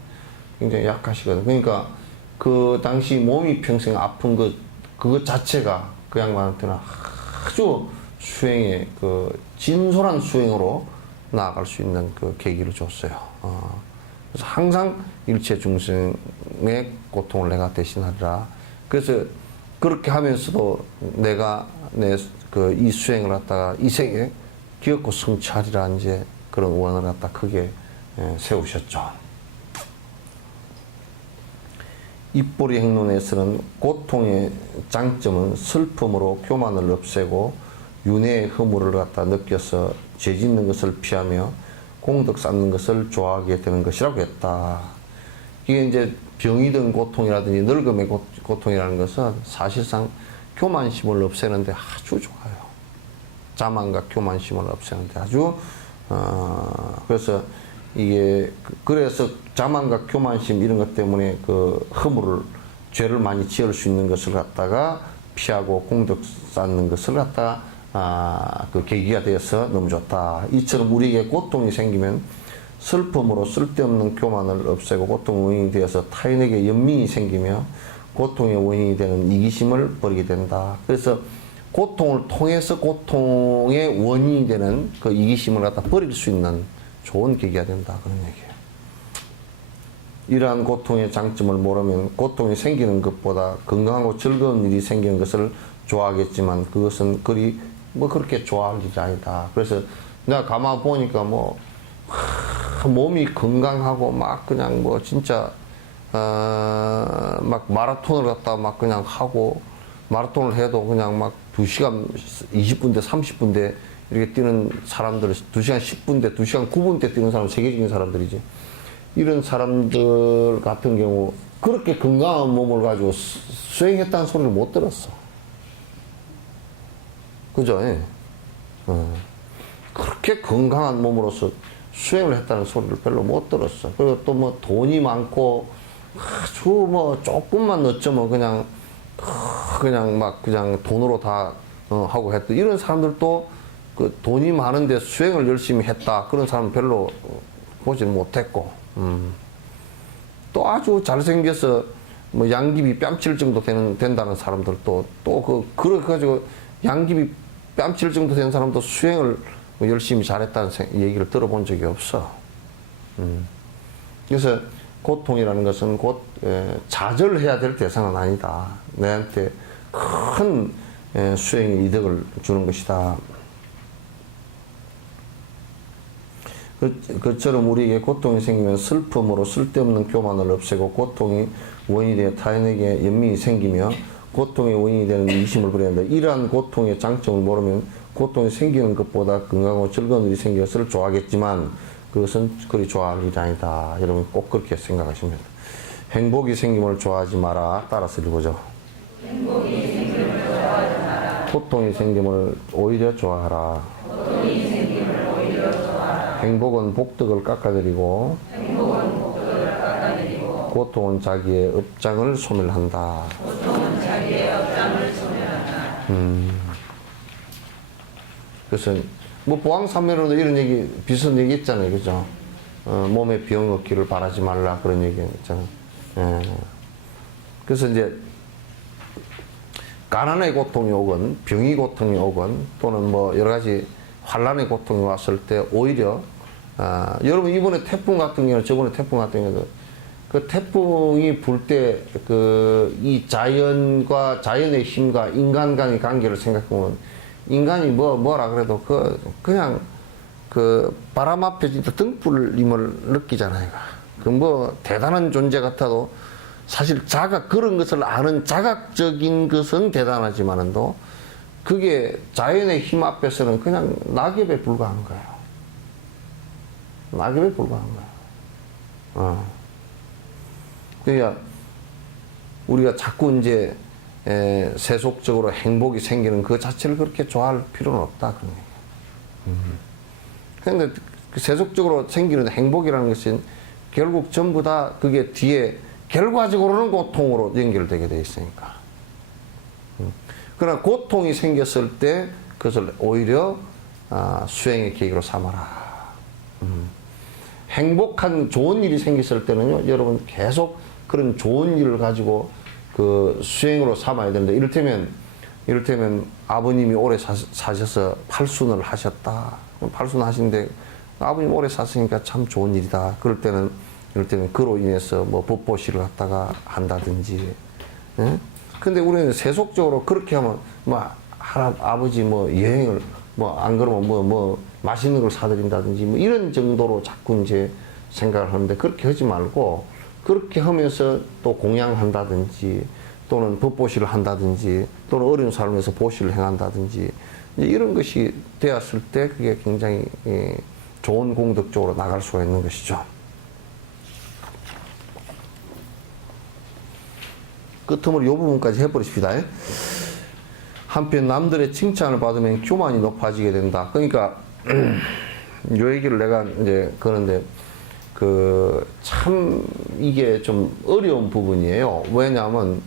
굉장히 약하시거든요. 그러니까 그 당시 몸이 평생 아픈 그것 자체가 그 양반한테는 아주 수행의 진솔한 수행으로 나아갈 수 있는 그 계기를 줬어요. 그래서 항상 일체 중생의 고통을 내가 대신하리라. 그래서 그렇게 하면서도 내가 이 수행을 갖다가 이 세계 기억고 성취하리라 이제 그런 원을 갖다 크게 세우셨죠. 입보리 행론에서는 고통의 장점은 슬픔으로 교만을 없애고 윤회의 허물을 갖다 느껴서 죄 짓는 것을 피하며 공덕 쌓는 것을 좋아하게 되는 것이라고 했다. 이게 이제 병이든 고통이라든지 늙음의 고통이라는 것은 사실상 교만심을 없애는데 아주 좋아요. 자만과 교만심을 없애는데 아주 그래서 이게 그래서 자만과 교만심 이런 것 때문에 그 허물을 죄를 많이 지을 수 있는 것을 갖다가 피하고 공덕 쌓는 것을 갖다가 그 계기가 되어서 너무 좋다. 이처럼 우리에게 고통이 생기면 슬픔으로 쓸데없는 교만을 없애고 고통의 원인이 되어서 타인에게 연민이 생기며 고통의 원인이 되는 이기심을 버리게 된다. 그래서 고통을 통해서 고통의 원인이 되는 그 이기심을 갖다 버릴 수 있는 좋은 계기가 된다. 그런 얘기예요. 이러한 고통의 장점을 모르면 고통이 생기는 것보다 건강하고 즐거운 일이 생기는 것을 좋아하겠지만 그것은 그렇게 좋아할 일이 아니다. 그래서 내가 가만 보니까 몸이 건강하고 막 그냥 진짜 막 마라톤을 갖다 막 그냥 하고 마라톤을 해도 그냥 막 2시간 20분대 30분대 이렇게 뛰는 사람들 2시간 10분대 2시간 9분대 뛰는 사람 세계적인 사람들이지. 이런 사람들 같은 경우 그렇게 건강한 몸을 가지고 수행했다는 소리를 못 들었어. 그죠? 그렇게 건강한 몸으로서 수행을 했다는 소리를 별로 못 들었어. 그리고 또 돈이 많고 아주 뭐 조금만 늦으면 그냥 막 그냥 돈으로 다 하고 했던 이런 사람들도 그 돈이 많은데 수행을 열심히 했다 그런 사람 별로 보지는 못했고 또 아주 잘생겨서 뭐 양귀비 뺨칠 정도 된다는 사람들도 또 그래가지고 양귀비 뺨칠 정도 된 사람도 수행을 뭐 열심히 잘했다는 얘기를 들어본 적이 없어. 그래서 고통이라는 것은 곧 좌절해야 될 대상은 아니다. 내한테 큰 수행의 이득을 주는 것이다. 그처럼 우리에게 고통이 생기면 슬픔으로 쓸데없는 교만을 없애고 고통이 원인이 되어 타인에게 연민이 생기며 고통의 원인이 되는 이심을 부려야 한다. 이러한 고통의 장점을 모르면 고통이 생기는 것보다 건강하고 즐거운 일이 생겨서 좋아하겠지만 그것은 그리 좋아할 일이 아니다. 여러분 꼭 그렇게 생각하시면 됩니다. 행복이 생김을 좋아하지 마라. 따라서 읽어보죠. 행복이 생김을 좋아하지 마라. 고통이 생김을 오히려 좋아하라. 고통이 생김을 오히려 좋아하라. 행복은 복덕을 깎아내리고 고통은 자기의 업장을 소멸한다. 고통은 자기의 업장을 소멸한다. 그래서 뭐 보왕산면으로도 이런 얘기 비슷한 얘기 있잖아요, 그죠? 몸에 병 얻기를 바라지 말라 그런 얘기 있잖아요. 그래서 이제 가난의 고통이 오건 병의 고통이 오건 또는 뭐 여러 가지 환란의 고통이 왔을 때 오히려 여러분 이번에 태풍 같은 경우는 저번에 태풍 같은 경우도 그 태풍이 불 때 그 이 자연과 자연의 힘과 인간 간의 관계를 생각해보면 인간이 뭐라 그래도 그냥 그 바람 앞에 진짜 등불임을 느끼잖아요. 그 뭐 대단한 존재 같아도 사실 그런 것을 아는 자각적인 것은 대단하지만도 그게 자연의 힘 앞에서는 그냥 낙엽에 불과한 거예요. 낙엽에 불과한 거예요. 그러니까 우리가 자꾸 이제 세속적으로 행복이 생기는 그 자체를 그렇게 좋아할 필요는 없다 그런 얘기예요. 그런데 그 세속적으로 생기는 행복이라는 것은 결국 전부 다 그게 뒤에 결과적으로는 고통으로 연결되게 돼 있으니까. 그러나 고통이 생겼을 때 그것을 오히려 수행의 계기로 삼아라. 행복한 좋은 일이 생겼을 때는요, 여러분 계속 그런 좋은 일을 가지고 그 수행으로 삼아야 되는데, 이를테면 아버님이 오래 사셔서 팔순을 하셨다. 팔순 하시는데 아버님 오래 사시니까 참 좋은 일이다. 그럴 때는 그로 인해서 뭐 법보시를 갖다가 한다든지. 예? 근데 우리는 세속적으로 그렇게 하면 뭐 아버지 뭐 여행을 뭐 안 그러면 뭐 맛있는 걸 사드린다든지 뭐 이런 정도로 자꾸 이제 생각을 하는데, 그렇게 하지 말고 그렇게 하면서 또 공양한다든지 또는 법보시를 한다든지 또는 어려운 삶에서 보시를 행한다든지 이런 것이 되었을 때 그게 굉장히 좋은 공덕 쪽으로 나갈 수가 있는 것이죠. 끝으로 이 부분까지 해버리십시다. 한편 남들의 칭찬을 받으면 교만이 높아지게 된다. 그러니까 요 얘기를 내가 이제 그런데 참 이게 좀 어려운 부분이에요. 왜냐하면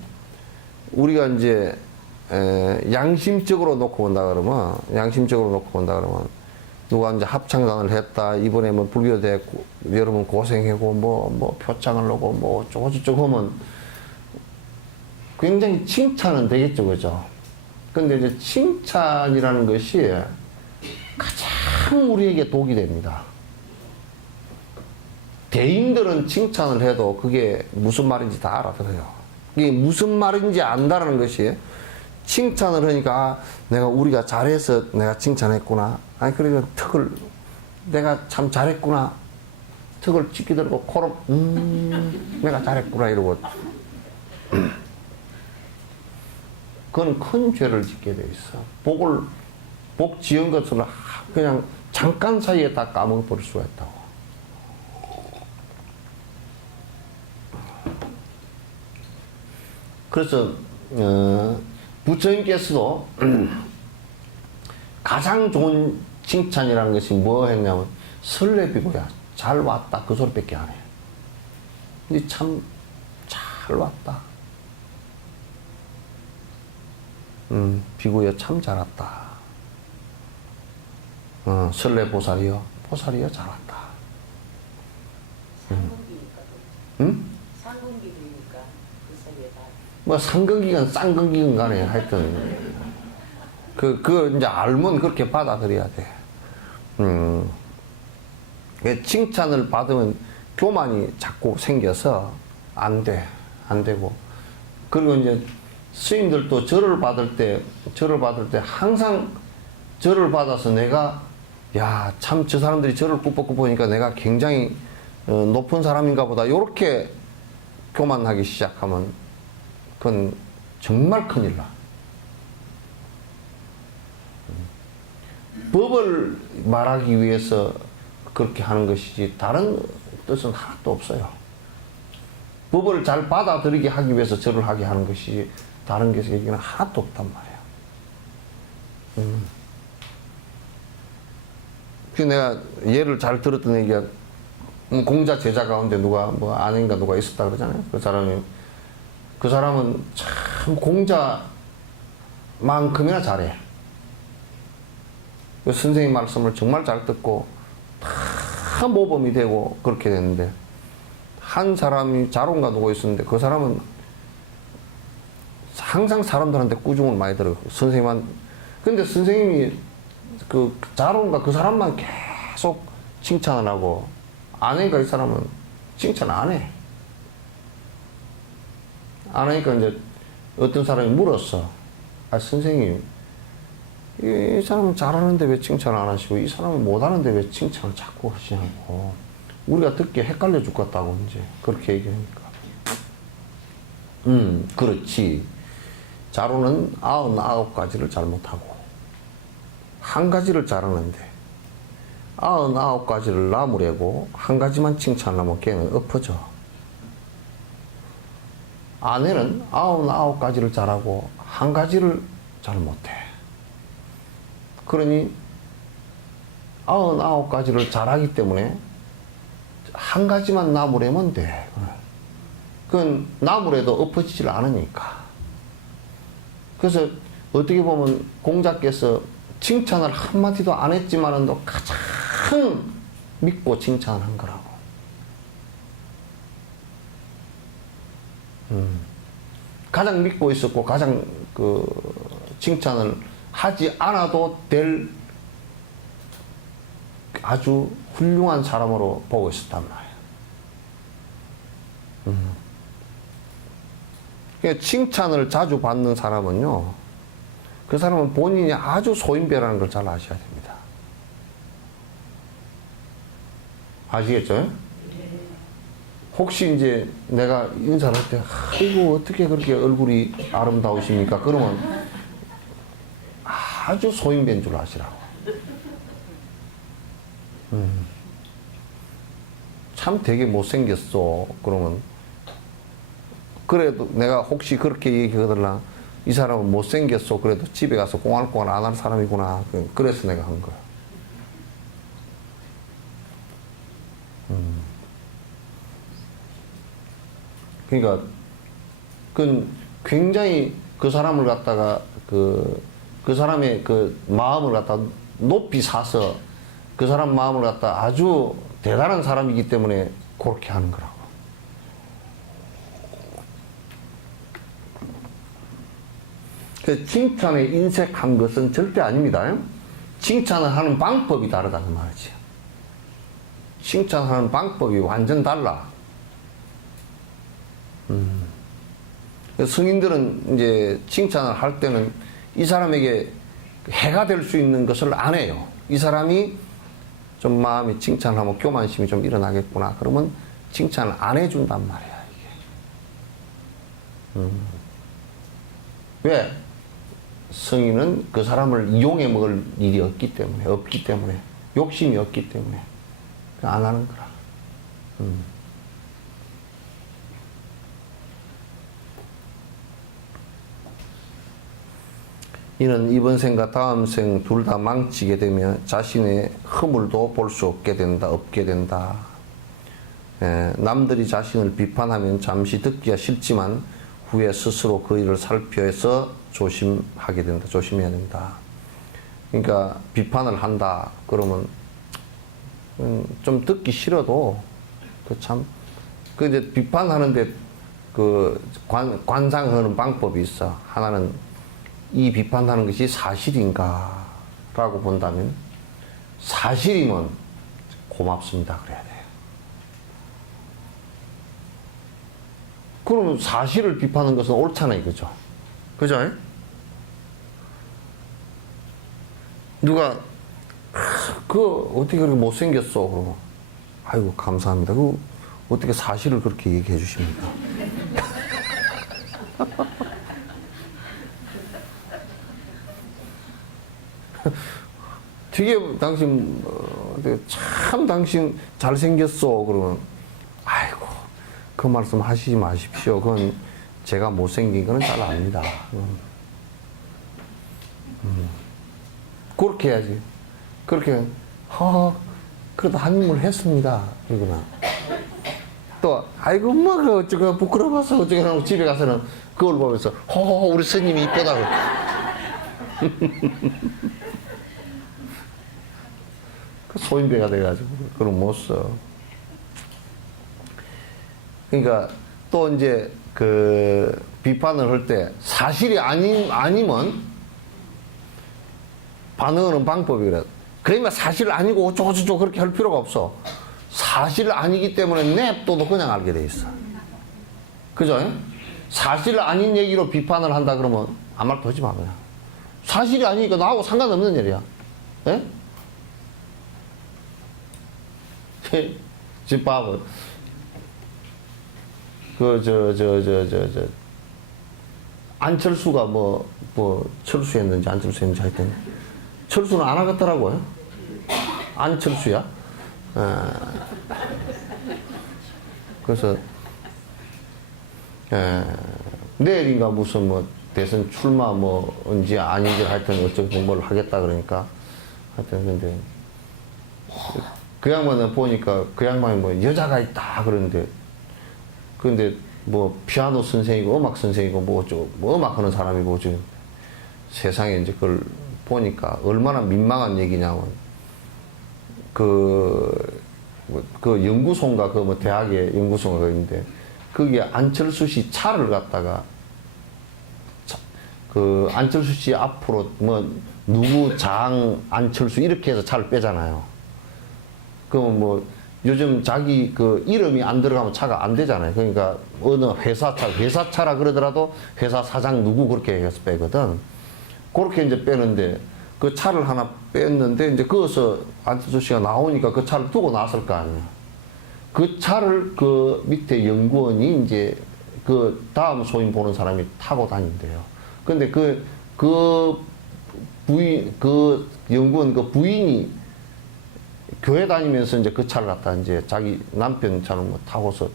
우리가 이제 양심적으로 놓고 본다 그러면 누가 이제 합창단을 했다, 이번에 뭐 불교대 여러분 고생하고 뭐 표창을 놓고 뭐 어쩌고저쩌고 하면 굉장히 칭찬은 되겠죠, 그죠? 근데 이제 칭찬이라는 것이 가장 우리에게 독이 됩니다. 대인들은 칭찬을 해도 그게 무슨 말인지 다 알아들어요. 이게 무슨 말인지 안다라는 것이, 칭찬을 하니까 우리가 잘해서 내가 칭찬했구나. 아니, 그러니까 내가 참 잘했구나. 턱을 찢기 들고 코로, 내가 잘했구나. 이러고. 그건 큰 죄를 짓게 돼 있어. 복 지은 것을 그냥 잠깐 사이에 다 까먹어버릴 수가 있다고. 그래서 부처님께서도 가장 좋은 칭찬이라는 것이 뭐 했냐면 설레비고야 잘 왔다 그 소리밖에 안 해. 근데 참 잘 왔다. 비구여 참 잘 왔다. 설레보살이여 보살이여 잘 왔다. 응? 상근기니까 그 세계다. 뭐 상근기건 쌍근기건 간에 하여튼 그 이제 알면 그렇게 받아들여야 돼. 칭찬을 받으면 교만이 자꾸 생겨서 안 돼. 안 되고. 그리고 이제 스님들도 절을 받을 때 항상 절을 받아서 내가 야, 참 저 사람들이 절을 굽벅굽 보니까 내가 굉장히 높은 사람인가 보다. 요렇게 교만하기 시작하면 그건 정말 큰일 나. 법을 말하기 위해서 그렇게 하는 것이지 다른 뜻은 하나도 없어요. 법을 잘 받아들이게 하기 위해서 절을 하게 하는 것이지 다른 게 얘기는 하나도 없단 말이에요. 그래서 내가 예를 잘 들었던 얘기가 공자 제자 가운데 누가 뭐 아내인가 누가 있었다 그러잖아요. 그 사람은 참 공자만큼이나 잘해. 그 선생님 말씀을 정말 잘 듣고 다 모범이 되고 그렇게 됐는데 한 사람이 자론가 누가 있었는데 그 사람은 항상 사람들한테 꾸중을 많이 들어요. 선생님한. 근데 선생님이 그 자론가 그 사람만 계속 칭찬을 하고 아내가 이 사람은 칭찬 안 해. 안 하니까 이제 어떤 사람이 물었어. 아, 선생님, 이 사람은 잘하는데 왜 칭찬 안 하시고 이 사람은 못하는데 왜 칭찬을 자꾸 하시냐고. 우리가 듣기에 헷갈려 죽겠다고 이제 그렇게 얘기하니까. 그렇지. 자로는 99가지를 잘못하고 한 가지를 잘하는데 99가지를 나무래고 한 가지만 칭찬하면 걔는 엎어져. 아내는 99가지를 잘하고 한 가지를 잘 못해. 그러니 99가지를 잘하기 때문에 한 가지만 나무래면 돼. 그건 나무래도 엎어지질 않으니까. 그래서 어떻게 보면 공자께서 칭찬을 한마디도 안 했지만은 가장 믿고 칭찬한 거라고. 가장 믿고 있었고 가장 그 칭찬을 하지 않아도 될 아주 훌륭한 사람으로 보고 있었단 말이에요. 그러니까 칭찬을 자주 받는 사람은요, 그 사람은 본인이 아주 소인배라는 걸 잘 아셔야 됩니다. 아시겠죠? 혹시 이제 내가 인사를 할 때, 아이고, 어떻게 그렇게 얼굴이 아름다우십니까? 그러면 아주 소인배인 줄 아시라고. 참 되게 못생겼어. 그러면, 그래도 내가 혹시 그렇게 얘기하더라. 이 사람은 못생겼어. 그래도 집에 가서 꽁알꽁알 안 할 사람이구나. 그래서 내가 한 거야. 그러니까, 굉장히 그 사람을 갖다가 그 사람의 그 마음을 갖다 높이 사서 그 사람 마음을 갖다 아주 대단한 사람이기 때문에 그렇게 하는 거라고. 칭찬에 인색한 것은 절대 아닙니다. 칭찬을 하는 방법이 다르다는 말이지. 칭찬하는 방법이 완전 달라. 성인들은 이제 칭찬을 할 때는 이 사람에게 해가 될 수 있는 것을 안 해요. 이 사람이 좀 마음이 칭찬하면 교만심이 좀 일어나겠구나. 그러면 칭찬을 안 해준단 말이야, 이게. 왜? 성인은 그 사람을 이용해 먹을 일이 없기 때문에, 욕심이 없기 때문에, 안 하는 거라. 이는 이번 생과 다음 생 둘 다 망치게 되며 자신의 허물도 볼 수 없게 된다. 남들이 자신을 비판하면 잠시 듣기가 싫지만 후에 스스로 그 일을 살펴서 조심하게 된다. 조심해야 된다. 그러니까 비판을 한다. 그러면 좀 듣기 싫어도 그 이제 비판하는데 그 관상하는 방법이 있어. 하나는 이 비판하는 것이 사실인가라고 본다면 사실이면 고맙습니다. 그래야 돼. 그러면 사실을 비판하는 것은 옳잖아 이거죠. 그죠? 누가 그 어떻게 그렇게 못생겼어? 그러면 아이고 감사합니다. 그 어떻게 사실을 그렇게 얘기해 주십니까? 되게 당신 참 당신 잘생겼어. 그러면 아이고 그 말씀 하시지 마십시오. 그건 제가 못생긴 거는 잘 압니다. 그렇게 해야지. 그렇게 그래도 한입을 했습니다. 이거나 또 아이고 뭐 그 어쩌고 부끄러워서 어쩌고 하고 집에 가서는 그걸 보면서 우리 스님이 이쁘다고. 그 소인배가 돼가지고 그런 못 써. 그러니까 또 이제 그 비판을 할 때 사실이 아니면 반응하는 방법이 그래. 그러면 사실 아니고 어쩌고저쩌고 그렇게 할 필요가 없어. 사실 아니기 때문에 냅둬도 그냥 알게 돼 있어. 그죠? 사실 아닌 얘기로 비판을 한다 그러면 아무 말도 하지 마 그냥. 사실이 아니니까 나하고 상관없는 일이야. 예? 집밥은 안철수가 뭐 철수했는지 안 철수했는지 하여튼 철수는 안 하겠더라고요. 안철수야. 그래서 내일인가 무슨 뭐 대선 출마 뭐 언제 아닌지 하여튼 어쩌고 뭘 하겠다 그러니까 하여튼 근데 그 양반은 보니까 그 양반이 뭐 여자가 있다 그러는데 근데 뭐 피아노 선생이고 음악 선생이고 뭐 음악 하는 사람이고 지금 세상에 이제 그걸 보니까 얼마나 민망한 얘기냐면 그 연구소인가 그 뭐 대학의 연구소가 있는데 거기에 안철수 씨 차를 갖다가 그 안철수 씨 앞으로 뭐 누구 장 안철수 이렇게 해서 차를 빼잖아요. 그럼 뭐 요즘 자기 그 이름이 안 들어가면 차가 안 되잖아요. 그러니까 어느 회사차라 그러더라도 회사 사장 누구 그렇게 해서 빼거든. 그렇게 이제 빼는데 그 차를 하나 뺐는데 이제 거기서 안철수 씨가 나오니까 그 차를 두고 나왔을 거 아니에요. 그 차를 그 밑에 연구원이 이제 그 다음 소인 보는 사람이 타고 다닌대요. 근데 그 연구원 그 부인이 교회 다니면서 이제 그 차를 갖다 이제 자기 남편 차를 뭐 타고서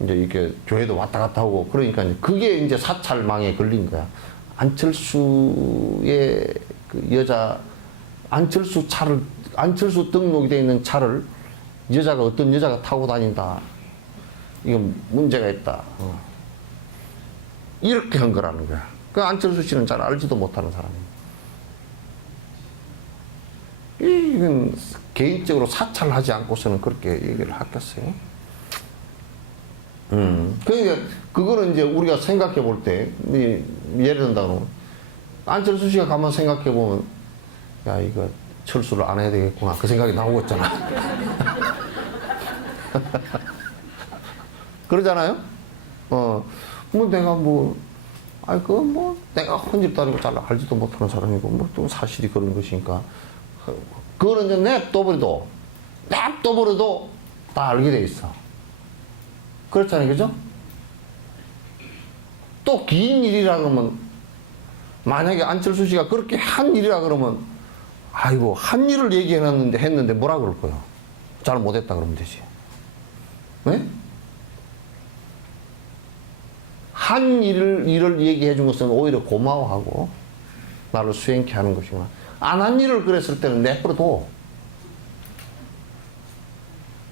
이제 이렇게 교회도 왔다 갔다 하고 그러니까 이제 그게 이제 사찰망에 걸린 거야. 안철수의 그 여자, 안철수 등록이 되어 있는 차를 어떤 여자가 타고 다닌다. 이건 문제가 있다. 이렇게 한 거라는 거야. 그 안철수 씨는 잘 알지도 못하는 사람이에요. 이건 개인적으로 사찰하지 않고서는 그렇게 얘기를 하겠어요? 그러니까 그거는 이제 우리가 생각해 볼 때 예를 든다면 안철수 씨가 가만 생각해 보면 야 이거 철수를 안 해야 되겠구나 그 생각이 나오겠잖아. 그러잖아요? 뭐 내가 내가 헌집도 잘 알지도 못하는 사람이고 뭐 또 사실이 그런 것이니까 그거는 이제 냅둬버려도 다 알게 돼 있어. 그렇잖아요, 그죠? 또 긴 일이라 그러면 만약에 안철수 씨가 그렇게 한 일이라 그러면 아이고 한 일을 했는데 뭐라 그럴 거예요? 잘 못했다 그러면 되지. 네? 한 일을 얘기해 준 것은 오히려 고마워하고 나를 수행케 하는 것이구나. 안 한 일을 그랬을 때는 내버려둬.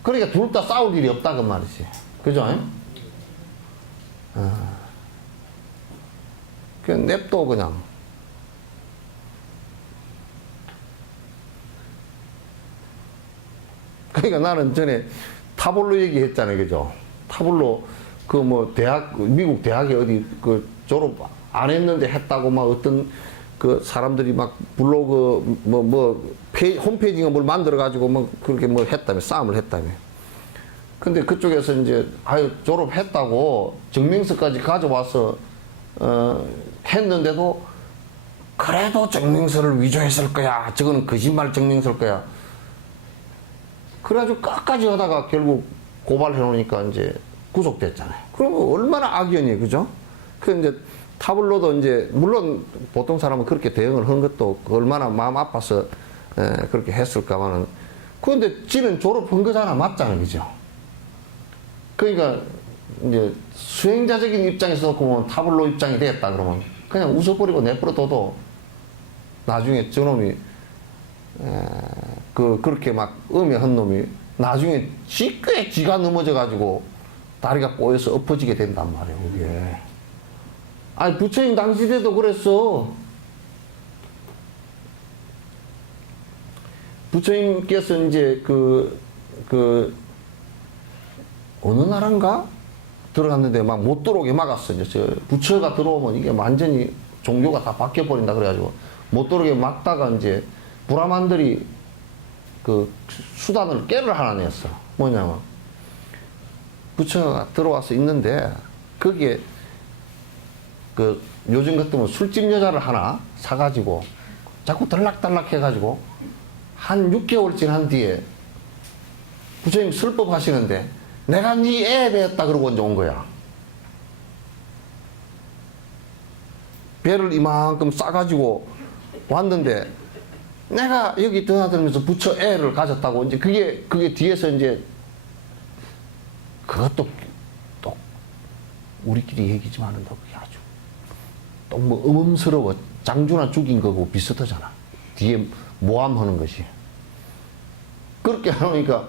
그러니까 둘 다 싸울 일이 없다 그 말이지. 그죠? 그냥 냅둬 그냥. 그러니까 나는 전에 타블로 얘기했잖아요. 그죠? 타블로 그 뭐 대학 미국 대학에 어디 그 졸업 안 했는데 했다고 막 어떤 그 사람들이 막 블로그 홈페이지가 뭘 만들어 가지고 뭐 그렇게 뭐 했다며 싸움을 했다며. 근데 그쪽에서 이제 아유 졸업했다고 증명서까지 가져와서 했는데도 그래도 증명서를 위조했을 거야. 저거는 거짓말 증명서일 거야. 그래가지고 끝까지 하다가 결국 고발해 놓으니까 이제 구속됐잖아요. 그러면 얼마나 악연이에요. 그죠? 그 이제 타블로도 이제 물론 보통 사람은 그렇게 대응을 한 것도 얼마나 마음 아파서 그렇게 했을까만은 그런데 지는 졸업한 거잖아. 맞잖아. 그죠? 그러니까 이제 수행자적인 입장에서 놓고 보면 타블로 입장이 되었다 그러면 그냥 웃어버리고 내버려둬도 나중에 저놈이 그렇게 막 음해한 놈이 나중에 찌끄에 지가 넘어져가지고 다리가 꼬여서 엎어지게 된단 말이에요, 그게. 아니, 부처님 당시 때도 그랬어. 부처님께서 이제 어느 나라인가? 들어갔는데 막 못 들어오게 막았어. 이제 저 부처가 들어오면 이게 완전히 종교가 다 바뀌어버린다 그래가지고 못 들어오게 막다가 이제 브라만들이 그 수단을 깨를 하나 냈어. 뭐냐면 부처가 들어와서 있는데 거기에 그 요즘 같으면 술집 여자를 하나 사가지고 자꾸 들락달락 해가지고 한 6개월 지난 뒤에 부처님 설법 하시는데 내가 네 애 되었다 그러고 이제 온 거야. 배를 이만큼 싸가지고 왔는데 내가 여기 드나들면서 부처 애를 가졌다고 이제 그게 뒤에서 이제 그것도 또 우리끼리 얘기지만은 또 그게 아주 또 뭐 음음스러워. 장준하 죽인 거고 비슷하잖아. 뒤에 모함하는 것이. 그렇게 하니까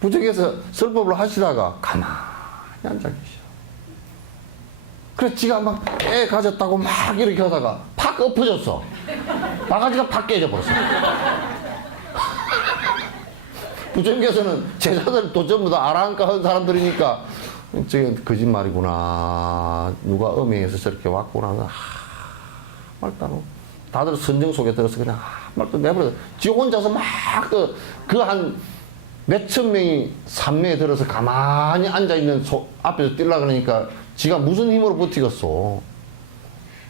부처께서 설법을 하시다가 가만히 앉아 계셔. 그래서 지가 막 애 가졌다고 막 이렇게 하다가 팍 엎어졌어. 바가지가 팍 깨져버렸어. 부처님께서는 제자들 도 전부 다 아랑까 한 사람들이니까 저게 거짓말이구나. 누가 음해해서 저렇게 왔구나. 말도 다들 선정 속에 들어서 그냥 말도 내버려. 지 혼자서 막 그 한 몇천 명이 산매에 들어서 가만히 앉아있는 앞에서 뛰려고 그러니까 지가 무슨 힘으로 버티겠어.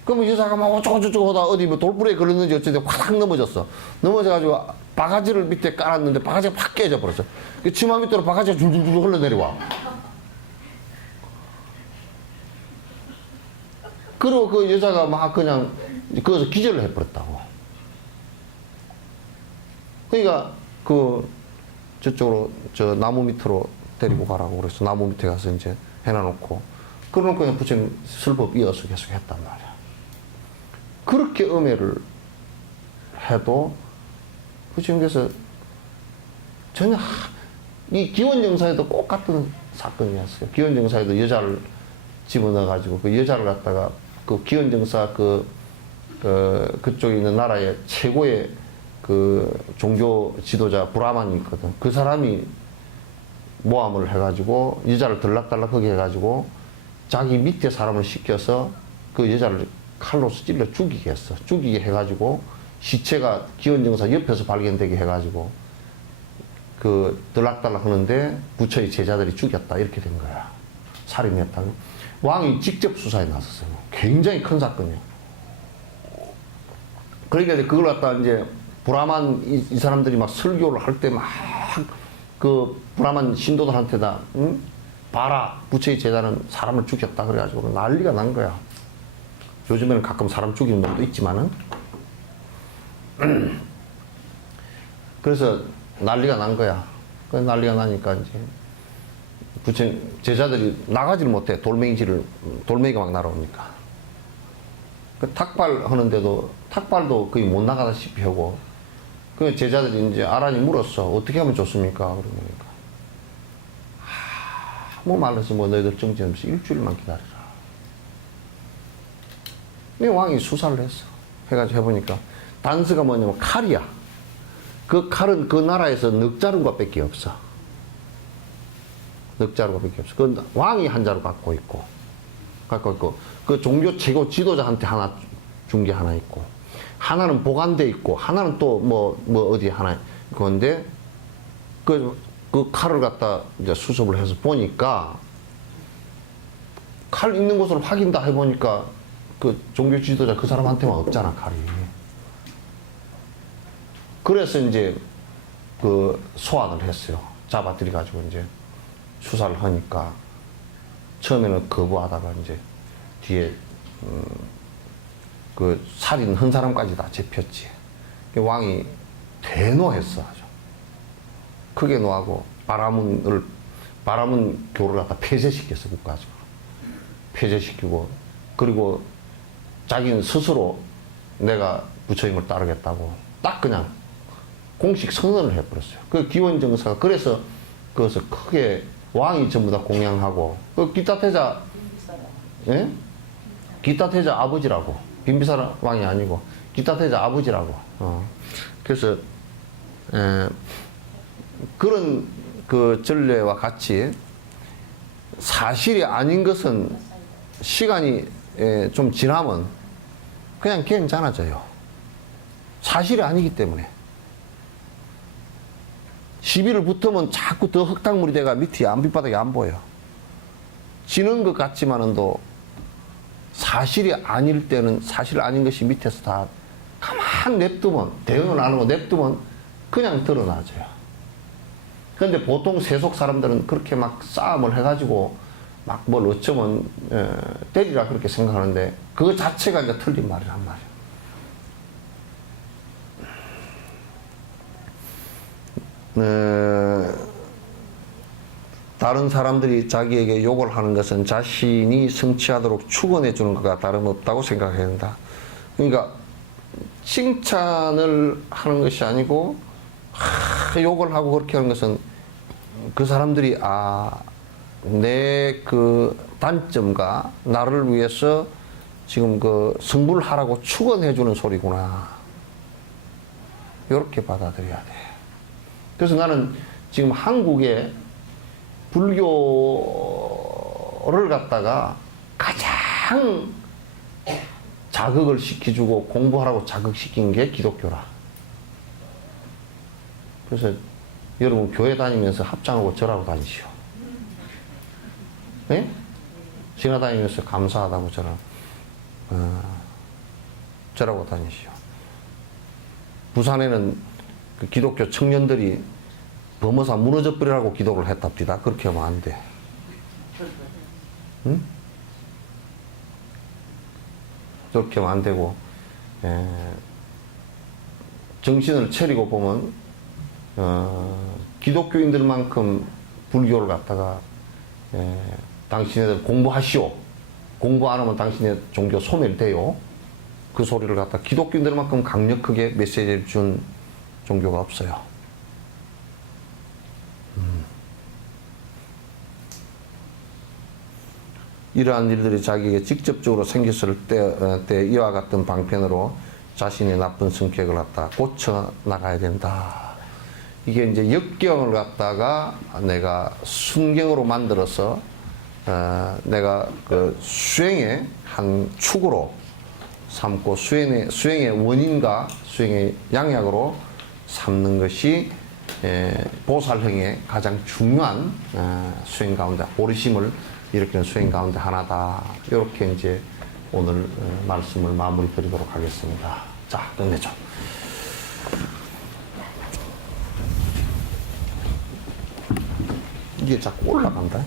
그러면 여자가 막 어쩌고저쩌고 하다 어디 뭐 돌부리에 걸렸는지 어쨌든 확 넘어졌어. 넘어져가지고 바가지를 밑에 깔았는데 바가지가 팍 깨져버렸어. 그 치마 밑으로 바가지가 줄줄줄 흘러내려와. 그리고 그 여자가 막 그냥 거기서 기절을 해버렸다고. 그러니까 저쪽으로 저 나무 밑으로 데리고 가라고 그래서 나무 밑에 가서 이제 해놔놓고 그러놓고 그냥 부처님 설법 이어서 계속 했단 말이야. 그렇게 음해를 해도 부처님께서 전혀 이 기원정사에도 꼭 같은 사건이었어요. 기원정사에도 여자를 집어넣어가지고 그 여자를 갖다가 그 기원정사 그쪽에 있는 나라의 최고의 그 종교 지도자 브라만이 있거든. 그 사람이 모함을 해가지고 여자를 들락달락하게 해가지고 자기 밑에 사람을 시켜서 그 여자를 칼로서 찔러 죽이게 했어. 죽이게 해가지고 시체가 기원정사 옆에서 발견되게 해가지고 그 들락달락 하는데 부처의 제자들이 죽였다 이렇게 된 거야. 살인했다. 왕이 직접 수사에 나섰어요. 굉장히 큰 사건이에요. 그러니까 이제 그걸 갖다 이제 브라만 이 사람들이 막 설교를 할 때 막 그 브라만 신도들한테다 봐라 부처의 제자는 사람을 죽였다 그래가지고 난리가 난 거야. 요즘에는 가끔 사람 죽이는 놈도 있지만은 그래서 난리가 난 거야. 그 난리가 나니까 이제 부처 제자들이 나가지를 못해. 돌멩이가 막 날아오니까. 그 탁발 하는데도 탁발도 거의 못 나가다시피 하고 그 제자들이 이제 아란이 물었어. 어떻게 하면 좋습니까? 그러니까 아무 말해서 뭐 너희들 정지하면서 일주일만 기다려라. 이 왕이 수사를 했어. 해가지고 해보니까 단서가 뭐냐면 칼이야. 그 칼은 그 나라에서 넉자루가 밖에 없어. 넉자루가 밖에 없어. 그 왕이 한 자루 갖고 있고 그 종교 최고 지도자한테 하나 준 게 하나 있고 하나는 보관돼 있고 하나는 또 뭐 어디 하나 그건데 그 칼을 갖다 이제 수습을 해서 보니까 칼 있는 곳을 확인 다 해보니까 그 종교 지도자 그 사람한테만 없잖아 칼이. 그래서 이제 그 소환을 했어요. 잡아들여 가지고 이제 수사를 하니까 처음에는 거부하다가 이제 뒤에 그 살인 한 사람까지 다 잡혔지. 왕이 대노했어 아주. 크게 노하고 바라문 교를 갖다 폐쇄시켰어 국가적으로. 폐쇄시키고 그리고 자기는 스스로 내가 부처님을 따르겠다고 딱 그냥 공식 선언을 해버렸어요. 그 기원정사가 그래서 그것을 크게 왕이 전부 다 공양하고 그 기타태자 예? 기타태자 아버지라고 빈비사라 왕이 아니고 기타태자 아버지라고 그래서 그런 그 전례와 같이 사실이 아닌 것은 시간이 좀 지나면 그냥 괜찮아져요. 사실이 아니기 때문에 시비를 붙으면 자꾸 더 흙탕물이 돼가 밑이 밑바닥이 안 보여. 지는 것 같지만은도 사실이 아닐 때는 사실 아닌 것이 밑에서 다 가만 냅두면 대응을 안 하고 냅두면 그냥 드러나져요. 그런데 보통 세속 사람들은 그렇게 막 싸움을 해가지고 막 뭘 어쩌면 때리라 그렇게 생각하는데 그거 자체가 이제 틀린 말이란 말이에요. 다른 사람들이 자기에게 욕을 하는 것은 자신이 성취하도록 축원해 주는 것과 다름없다고 생각해야 된다. 그러니까 칭찬을 하는 것이 아니고 욕을 하고 그렇게 하는 것은 그 사람들이 내 그 단점과 나를 위해서 지금 그 승부를 하라고 축원해 주는 소리구나. 이렇게 받아들여야 돼. 그래서 나는 지금 한국에 불교를 갖다가 가장 자극을 시켜주고 공부하라고 자극시킨 게 기독교라. 그래서 여러분 교회 다니면서 합장하고 절하고 다니시오. 네? 지나다니면서 감사하다고 절하고 다니시오. 부산에는 그 기독교 청년들이 범어사 무너져 버리라고 기도를 했답니다. 그렇게 하면 안 돼. 응? 그렇게 하면 안 되고, 정신을 차리고 보면, 기독교인들만큼 불교를 갖다가, 당신네들 공부하시오. 공부 안 하면 당신의 종교 소멸돼요. 그 소리를 갖다 기독교인들만큼 강력하게 메시지를 준 종교가 없어요. 이러한 일들이 자기에게 직접적으로 생겼을 때 이와 같은 방편으로 자신의 나쁜 성격을 갖다 고쳐 나가야 된다. 이게 이제 역경을 갖다가 내가 순경으로 만들어서 내가 그 수행의 한 축으로 삼고 수행의 원인과 수행의 양약으로 삼는 것이 보살행의 가장 중요한 수행 가운데 오르심을 일으키는 수행 가운데 하나다. 이렇게 이제 오늘 말씀을 마무리 드리도록 하겠습니다. 자, 끝내죠. 이게 자꾸 올라간다.